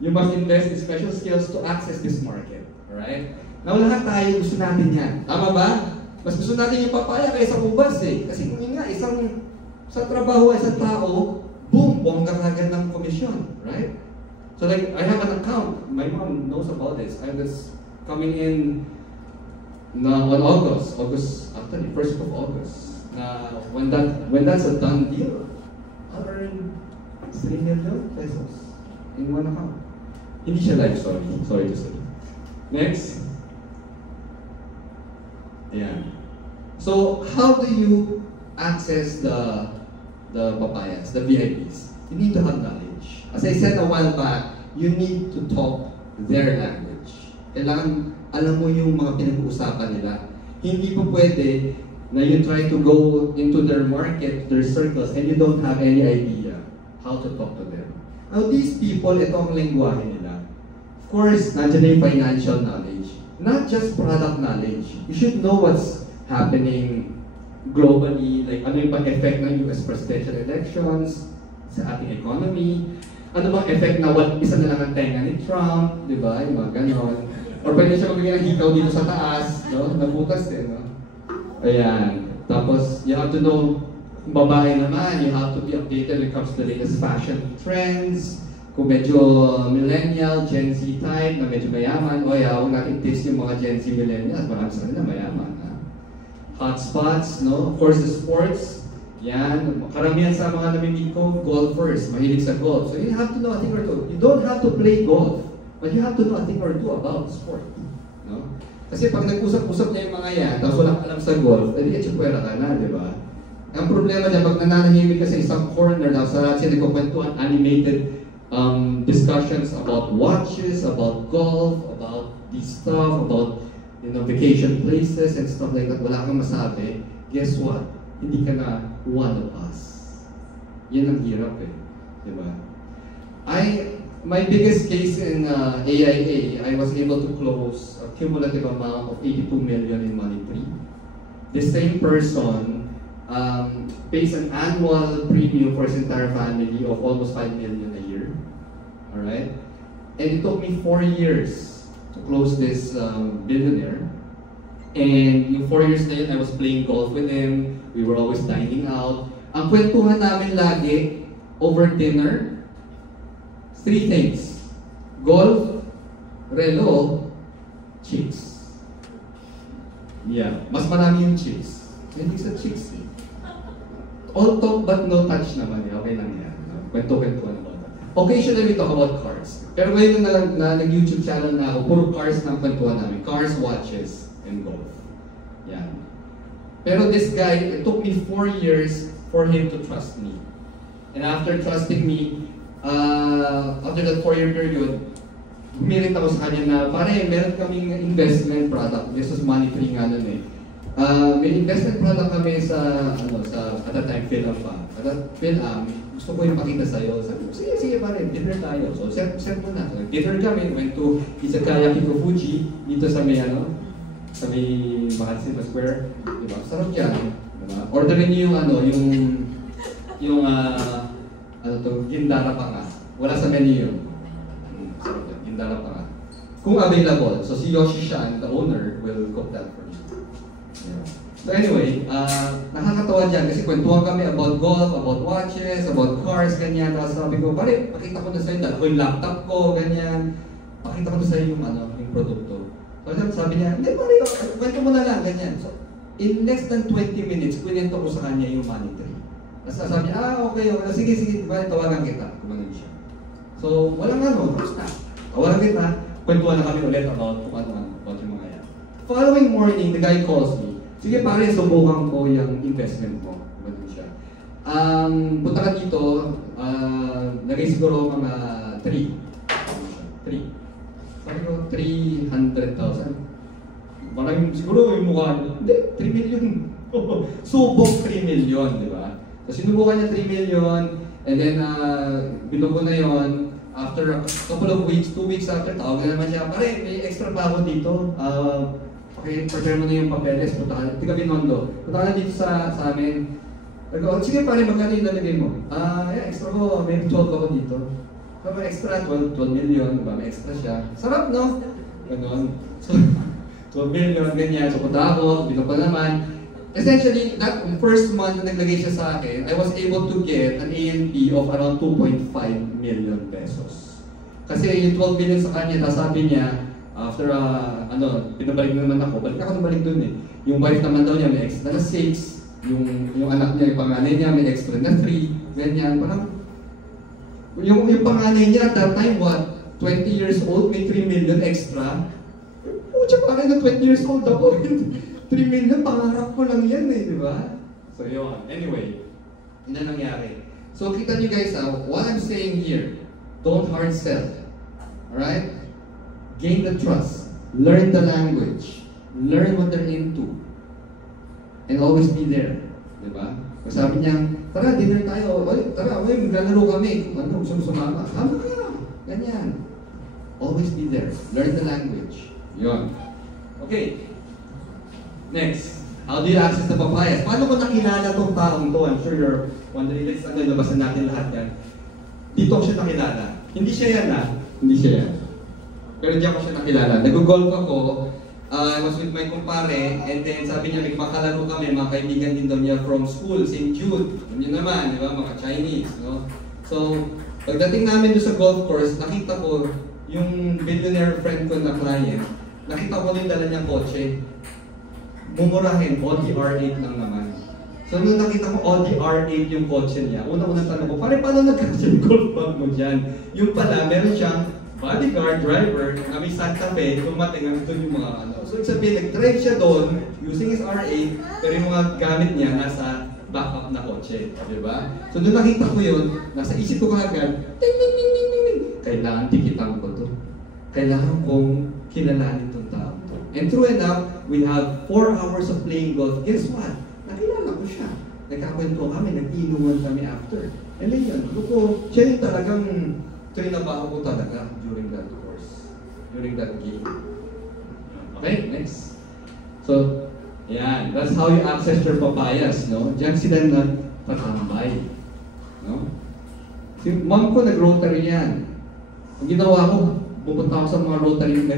You must invest in special skills to access this market. Alright? Now lahat tayo gusto natin yan. Tama ba? Mas gusto natin yung papaya kaysa ubas eh. Kasi kung yun nga, sa trabaho, isang tao, boom, bongga kagad ng komisyon. Right? So like, I have an account. My mom knows about this. I was coming in on August, actually, 1st of August. When that's a done deal, I'll earn 3 million pesos in one account. Hindi siya live, sorry to say. Next. Yeah. So how do you access the papayas, the VIPs? You need to have knowledge. As I said a while back, you need to talk their language. Kailangan alam mo yung mga pinag-uusapan nila. Hindi po pwede na you try to go into their market, their circles, and you don't have any idea how to talk to them. Now these people, ito ang lengguwahe nila. Of course, nandiyan na yung financial knowledge. Not just product knowledge. You should know what's happening globally, like ano yung pag-effect ng US presidential elections sa ating economy, ano bang effect na isa na lang ang tenga ni Trump, di ba? Yung mga ganon. Or pwede siya magbigay ng hikaw dito sa taas, no? Nabutas din, no? Ayan. Tapos, you have to know, babae naman, you have to be updated when it comes to the latest fashion trends. Kung medyo millennial, Gen Z type, na medyo mayaman, o huwag natin taste yung mga Gen Z millennials, marami sa kanila mayaman. Ha? Hotspots, no? Of course, the sports, yan. Karamihan sa mga namimig ko, golfers, mahilig sa golf. So you have to know a thing or two. You don't have to play golf, but you have to know a thing or two about sport. No? Kasi pag nag-usap-usap na yung mga yan, tapos walang alam sa golf, edi etsukwera ka na, di ba? Ang problema dyan, pag nananahimik ka sa isang corner lang, sa sila nagkukwentuhan, animated discussions about watches, about golf, about this stuff, about vacation places and stuff like that, wala kang masabi, guess what? Hindi ka na one of us. Yan ang hirap eh. Diba? My biggest case in AIA, I was able to close a cumulative amount of 82 million in money free. The same person pays an annual premium for his entire family of almost 5 million a year. Alright? And it took me 4 years to close this billionaire. And yung 4 years na yun, I was playing golf with him. We were always dining out. Ang kwentuhan namin lagi, over dinner, 3 things. Golf, relo, chicks. Yeah, mas marami yung chicks. Hindi sa chicks eh. All talk but no touch naman eh. Okay lang yan. Kwento-kwentuhan about that. Occasionally we talk about cars. Pero ngayon na nag-YouTube channel na ako, puro cars ng kwentuhan namin. Cars, watches, and golf. Yan. Pero this guy, it took me 4 years for him to trust me. And after trusting me, after that 4-year period, humirit ako sa kanya na, pare, meron kaming investment product. This was money free nga nun eh. May investment product kami sa at that time, PhilAm pa. At that PhilAm, gusto ko yung pakita sa'yo. Sabi ko, sige pare, dinner tayo. So, set mo na. So, dinner kami, went to Izakaya Kikufuji, dito sa may, sa may Mahatsima Square. Diba? Sarap yan. Diba? Orderin niyo yung gindara pa nga. Wala sa menu yun. Sarap yan, gindara pa nga. kung available. So si Yoshi-chan, the owner, will cook that for you. Yeah. So anyway, nakakatawa dyan kasi kwentuhan kami about golf, about watches, about cars, ganyan. Tapos sabi ko, pare, pakita ko na sa'yo, dala ko yung laptop ko, ganyan. Pakita ko na sa'yo yung, yung produkto. So sabi niya, hindi pare, kwento mo na lang, ganyan. So in less than 20 minutes, kwento ko sa kanya yung money tree. Tapos sabi niya, okay, sige, tawagan kita. Kumanin siya. So walang tapos na. Tawagan kita, kwentuhan na kami ulit about kung ano, about yung mga yan. Following morning, the guy calls me. Sige pare, subukan ko yung investment mo. Kumanin siya. Punta ka dito, lagay siguro mga 3. Sabi ko, 300,000. Maraming siguro yung mukha niya. Hindi, 3 million. Subok 3 million, di ba? So sinubukan niya 3 million, and then binuko na yon. After a couple of weeks, 2 weeks after, tawag na naman siya, pare, may extra pa ako dito. Okay, prepare mo na yung papeles, punta ka, tiga Binondo. Punta ka na dito sa amin. Sige pare, magkano yung nalagay mo? Extra ko, may 12 ako dito. So, may extra, 12 million, diba? May extra siya. Sarap, no? Ganon. So, 12 million, ganyan. So, punta ako, binuko naman. Essentially, that first month na naglagay siya sa akin, I was able to get an A&P of around 2.5 million pesos. Kasi yung 12 million sa kanya, tapos sabi niya, after, pinabalik na naman ako, balik ako nabalik dun eh. Yung wife naman daw niya, may extra na 6. Yung anak niya, yung panganay niya, may extra na 3. Ganyan, parang, yung panganay niya at that time, 20 years old, may 3 million extra. Pucha, parang na 20 years old ako. 3 million, pangarap ko lang yan eh, di ba? So yun, anyway, yun na nangyari. So kita nyo guys, what I'm saying here, don't hard sell. Alright? Gain the trust, learn the language, learn what they're into, and always be there. Diba? Kung sabi niya, tara, dinner tayo, tara, maglalaro kami, gusto mo sumama, sama ka, ganyan. Always be there, learn the language. Yun. Okay. Next, how do you access the papayas? Paano ko nakilala tong taong to? I'm sure you're wondering, let's labasan natin lahat yan. Dito ko siya nakilala. Hindi siya yan hindi siya yan. Pero di ako siya nakilala. Nag-golf ako, I was with my kumpare, and then sabi niya, may makalaro kami, mga kaibigan din daw niya from school, St. Jude. Yun naman, di ba, mga Chinese, no? So, pagdating namin doon sa golf course, nakita ko yung billionaire friend ko na client, nakita ko yung dala niyang kotse. Mumurahin, Audi R8 lang naman. So, nung nakita ko Audi R8 yung kotse niya, unang-unang tanong ko, pare, paano nagkasya yung golf bag mo dyan? Yung pala, meron siyang bodyguard driver na may Santa Fe, tumating ang doon yung mga So, sabihin, nag-drive siya doon using his R8, pero yung mga gamit niya nasa backup na kotse. Diba? So, doon nakita ko yun, nasa isip ko kagad, ting, ting, ting, ting, ting, kailangan tikitan ko to. Kailangan kong kilalanin itong tao to. And true enough, we have 4 hours of playing golf. Guess what? Nakilala ko siya. Nagkakwento kami, nag-inuman kami after. And then yun, siya yung talagang trinabaho ko talaga during that course, during that game. Okay, next. So, yan. That's how you access your papayas, no? Diyan sila nagtatambay, no? Si mom ko nag-rotary yan. Ang ginawa ko, pupunta ako sa mga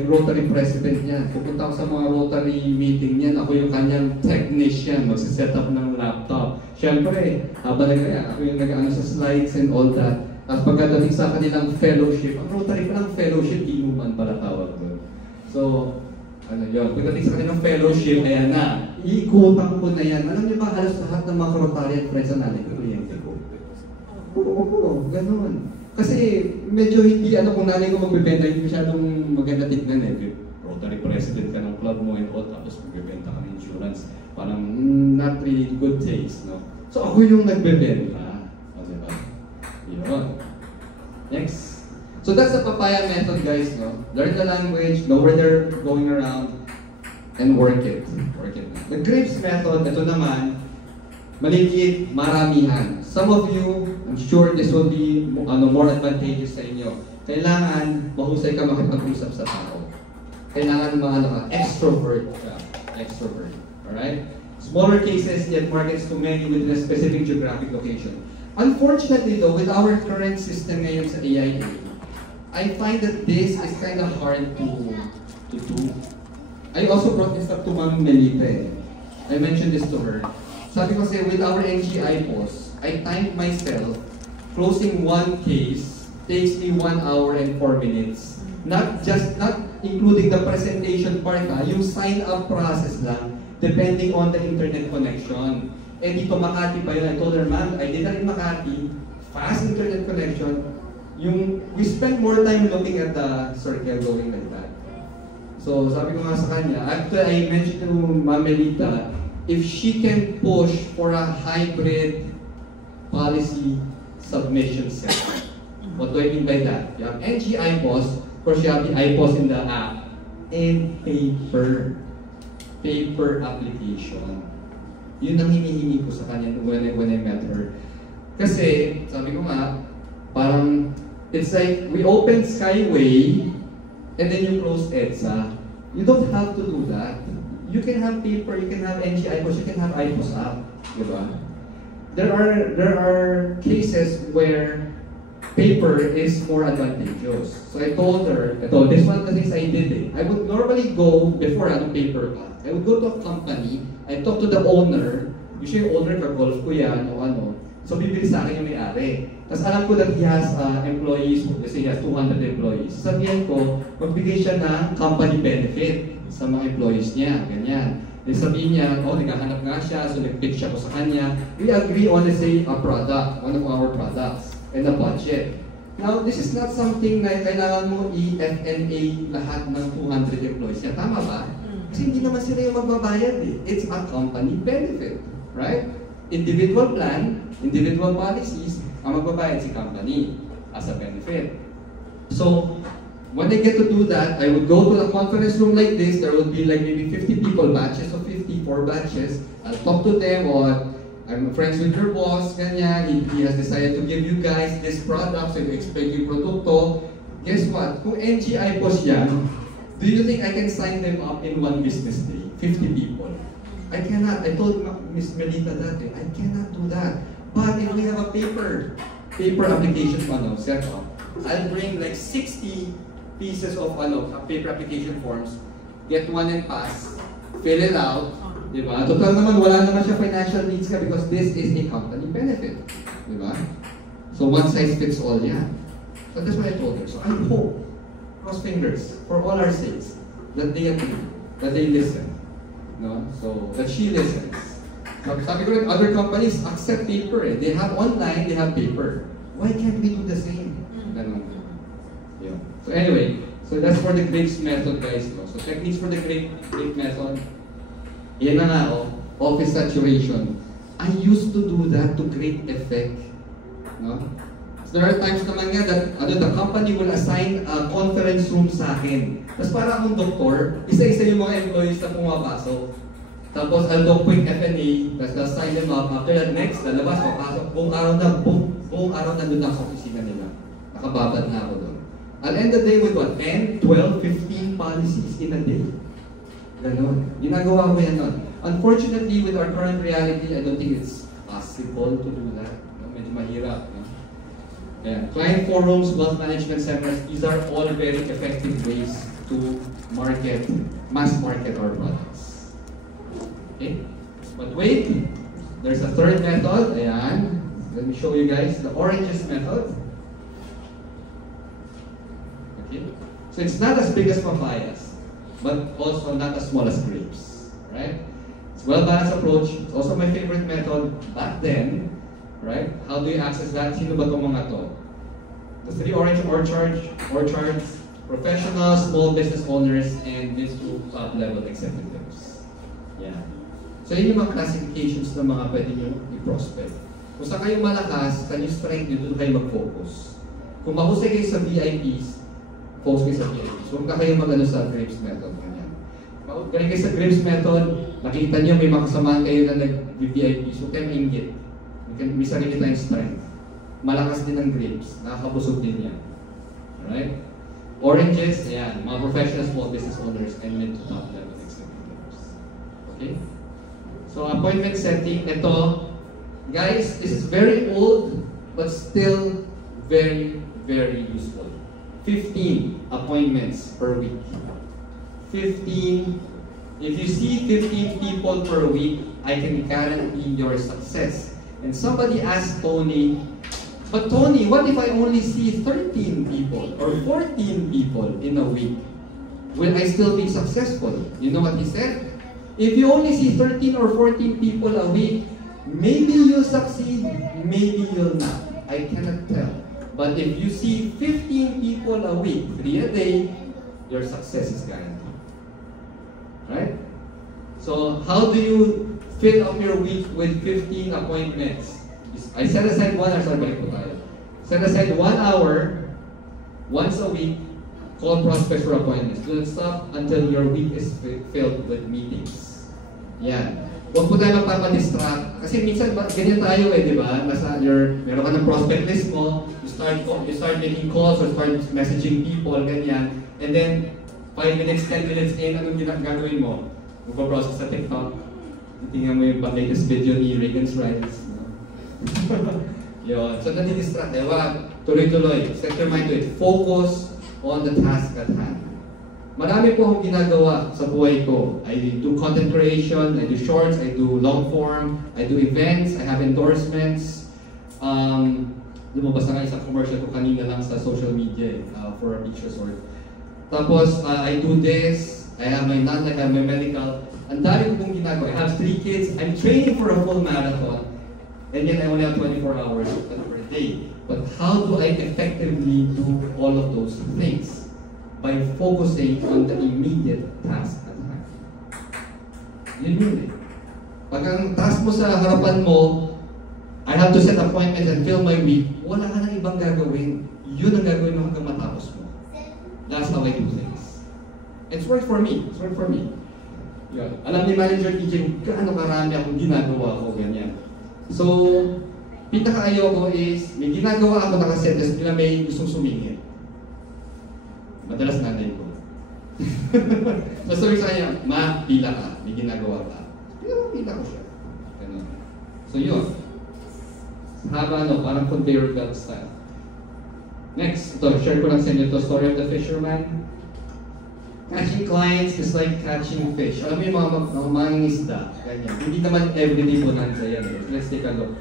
Rotary president niya. Pupunta ako sa mga Rotary meeting niya. Ako yung kanyang technician, magsiset up ng laptop. Siyempre, habang ako yung nag-ano sa slides and all that. At pagkadating sa kanilang fellowship, ang Rotary palang fellowship, inuman pala tawag doon. So, yun, pagdating sa kanilang fellowship, ayan na, iikutan ko na yan. Alam niyo ba, halos lahat ng mga Rotarian friends na natin, kliyente ko. Oo, ganun. Kasi medyo hindi, kung nanay ko magbibenta, hindi masyadong maganda tignan eh. Rotary president ka ng club mo and all, tapos magbibenta ka ng insurance. Parang not really good taste, no? So ako yung nagbebenta. Diba? Yun. Next. So that's the papaya method, guys, no? Learn the language, know where they're going around, and work it. Work it. The grapes method, ito naman, maliliit, maramihan. Some of you, I'm sure this will be more advantageous sa inyo. Kailangan mahusay ka makipag-usap sa tao. Kailangan extrovert ka. Extrovert. Alright? Smaller cases yet markets to many within a specific geographic location. Unfortunately though, with our current system ngayon sa AIA, I find that this is kind of hard to do. I also brought this up to Ma'am Melita. I mentioned this to her. Sabi ko kasi with our NGI post, I timed myself. Closing one case takes me 1 hour and 4 minutes. Not including the presentation part, yung sign-up process lang, depending on the internet connection. Eh dito Makati pa yun. I told her, ma'am, I did that in Makati, fast internet connection. We spent more time looking at the circle going like that. So sabi ko nga sa kanya, after I mentioned to Ma'am Melita, if she can push for a hybrid policy submission setup. What do I mean by that? You have NGI post, of course you have the iPost in the app, and paper application. Yun ang hinihingi ko sa kanya when I met her. Kasi, sabi ko nga, parang, it's like, we open Skyway, and then you close EDSA. You don't have to do that. You can have paper, you can have NGI post, you can have iPost app. Diba? There are cases where paper is more advantageous. So I told her, this one of the things I did. I would normally go, before paper pa, I would go to a company, I talk to the owner, usually yung owner ka-golf ko yan o ano, so bibili sa akin yung may-ari. Tapos alam ko that he has employees, let's say he has 200 employees. Sabihan ko, magbigay siya ng company benefit sa mga employees niya, ganyan. Then sabihin niya, naghahanap nga siya, so nag-pitch ako sa kanya. We agree on, let's say, a product, one of our products, and a budget. Now, this is not something na kailangan mo i-FNA lahat ng 200 employees niya. Tama ba? Kasi hindi naman sila yung magbabayad eh. It's a company benefit, right? Individual plan, individual policies, ang magbabayad si company as a benefit. So, when I get to do that, I would go to a conference room like this. There would be like maybe 50 people, batches of 54 batches. I'll talk to them on, I'm friends with your boss, ganyan. He has decided to give you guys this product, so you explain yung produkto. Guess what? Kung NGI post yan, do you think I can sign them up in one business day? 50 people. I cannot. I told Miss Melita that day, I cannot do that. But if we have a paper application set up, I'll bring like 60 pieces of paper application forms, get one and pass, fill it out, di ba? Total naman, wala naman siya financial needs ka because this is a company benefit, di ba? So one size fits all yan. So that's what I told her. So I hope, cross fingers, for all our sakes, that they agree, that they listen, no? So that she listens. So, sabi ko rin, other companies accept paper eh. They have online, they have paper. Why can't we do the same? Ganun. Yeah. So anyway, so that's for the grapes method, guys. No? So techniques for the grape method. Yan na nga, office saturation. I used to do that to great effect. No? So there are times naman nga that the company will assign a conference room sa akin. Tapos para akong doktor, isa-isa yung mga employees na pumapasok. Tapos I'll do quick FNA, tapos I'll sign them up. After that, next, lalabas, papasok. Buong araw nandun na sa opisina nila. Nakababad na ako doon. I'll end the day with what? 10, 12, 15 policies in a day. Ganon. Ginagawa ko yan nun. Unfortunately, with our current reality, I don't think it's possible to do that. Medyo mahirap. No? Yeah. Client forums, wealth management seminars, these are all very effective ways to mass market our products. Okay? But wait, there's a third method. Ayan. Let me show you guys the oranges method. Okay? So it's not as big as papayas, but also not as small as grapes. Right? It's a well-balanced approach. It's also my favorite method back then. Right? How do you access that? Sino ba itong mga to? The 3 orange orchards, professionals, small business owners, and these 2 top-level executives. Yeah. So yun yung mga classifications na mga pwede nyo i-prospect. Kung saan kayo malakas, kan yung strength nyo, doon kayo mag-focus. Kung mahusay kayo sa VIPs, focus kayo sa VIPs. Huwag na kayo mag-ano sa grapes method. Ganyan. Galing kayo sa grapes method, nakita nyo may makasamahan kayo na nag-VIPs, huwag kayo mainggit. May sarili tayong strength. Malakas din ang grapes, nakakabusog din yan. Alright? Oranges, ayan, mga professional small business owners and mid to top level executives. Okay? So appointment setting, ito, guys, this is very old but still very, very useful. 15 appointments per week. 15. If you see 15 people per week, I can guarantee your success. And somebody asked Tony, but Tony, what if I only see 13 people or 14 people in a week? Will I still be successful? You know what he said? If you only see 13 or 14 people a week, maybe you'll succeed, maybe you'll not. I cannot tell. But if you see 15 people a week, 3 a day, your success is guaranteed. Right? So how do you fill up your week with 15 appointments? I set aside 1 hour. Set aside 1 hour once a week. Call prospects for appointments. Do not stop until your week is filled with meetings. Yan. Huwag po tayo magpapadistract. Kasi minsan, ganyan tayo di ba? Meron ka ng prospect list mo, you start making calls or start messaging people, ganyan. And then, 5 minutes, 10 minutes in, anong gagawin mo? Magpa-browse ka sa TikTok. Tingnan mo yung latest video ni Reagan's Rights. Yun. So, nadidistract. Wag. Tuloy-tuloy. Set your mind to it. Focus on the task at hand. Marami po akong ginagawa sa buhay ko. I do content creation, I do shorts, I do long form, I do events, I have endorsements. Lumabas na nga isang commercial ko kanina lang sa social media for a beach resort. Tapos, I do this, I have my non, I have my medical. Ang dami ko pong ginagawa. I have 3 kids, I'm training for a full marathon, and yet I only have 24 hours per day. But how do I effectively do all of those things? By focusing on the immediate task at hand. Yun eh. Pag ang task mo sa harapan mo, I have to set appointments and fill my week, wala ka nang ibang gagawin. Yun ang gagawin mo hanggang matapos mo. That's how I do things. It's worked for me. It's worked for me. Yun. Alam ni Manager TJ, gaano karami akong ginagawa ko, ganyan. So, pinaka-ayaw ko is, may ginagawa ako nakaset na may gustong sumingit. Madalas nanay ko. Sasabi sa kanya, ma, pila ka, may ginagawa ka. Pila ko siya. Ganun. So yun. Haba parang conveyor belt style. Next, ito, share ko lang sa inyo ito, story of the fisherman. Catching clients is like catching fish. Alam mo yung mga mangingisda, ganyan. Hindi naman everyday bonanza yan. Let's take a look.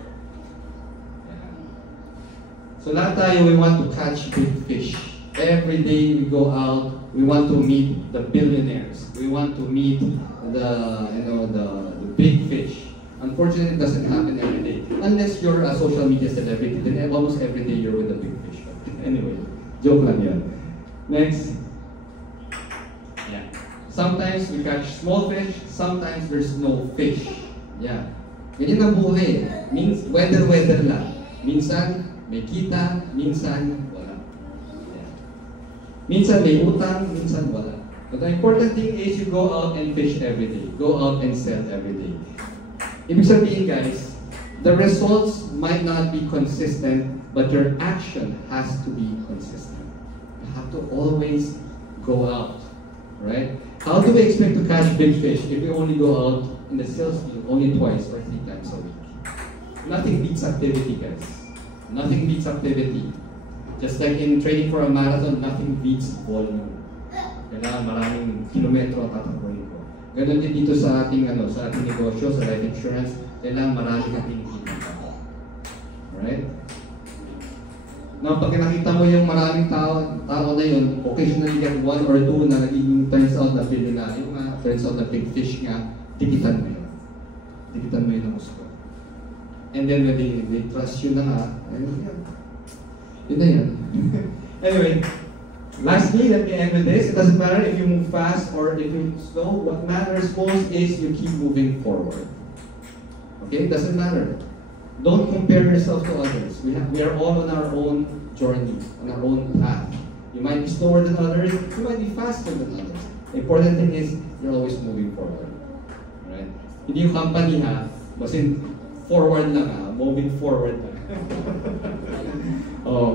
So lahat tayo, we want to catch big fish. Every day we go out, we want to meet the billionaires. We want to meet the big fish. Unfortunately, it doesn't happen every day. Unless you're a social media celebrity, then almost every day you're with the big fish. Anyway, joke lang yan. Next. Yeah. Sometimes we catch small fish, sometimes there's no fish. Yeah. Ganyan ang buhay. Means weather lang. Minsan may kita, minsan wala. Yeah. Minsan may utang, minsan wala. But the important thing is you go out and fish every day. Go out and sell every day. Ibig sabihin guys, the results might not be consistent, but your action has to be consistent. You have to always go out, right? How do we expect to catch big fish if we only go out in the sales field only 2 or 3 times a week? Nothing beats activity, guys. Nothing beats activity. Just like in training for a marathon, nothing beats volume. Kailangan maraming kilometro ang tatakbuhin ko. Ganon din dito sa ating negosyo, sa life insurance, kailangan maraming kang kinikita. Alright? Now, pag nakita mo yung maraming tao na yun, occasionally get 1 or 2 na naging turns out na billionaire nga, turns out na big fish nga, tikitan mo yun. Tikitan mo yun ang gusto. And then when they trust you na nga, yun na yan. Anyway, lastly, let me end with this. It doesn't matter if you move fast or if you slow. What matters most is you keep moving forward. Okay? It doesn't matter. Don't compare yourself to others. We are all on our own journey, on our own path. You might be slower than others, you might be faster than others. The important thing is you're always moving forward. Right? Hindi yung company basin forward lang moving forward lang.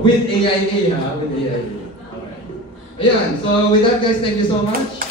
With AIA with AIA. Alright. Ayan, so with that guys, thank you so much.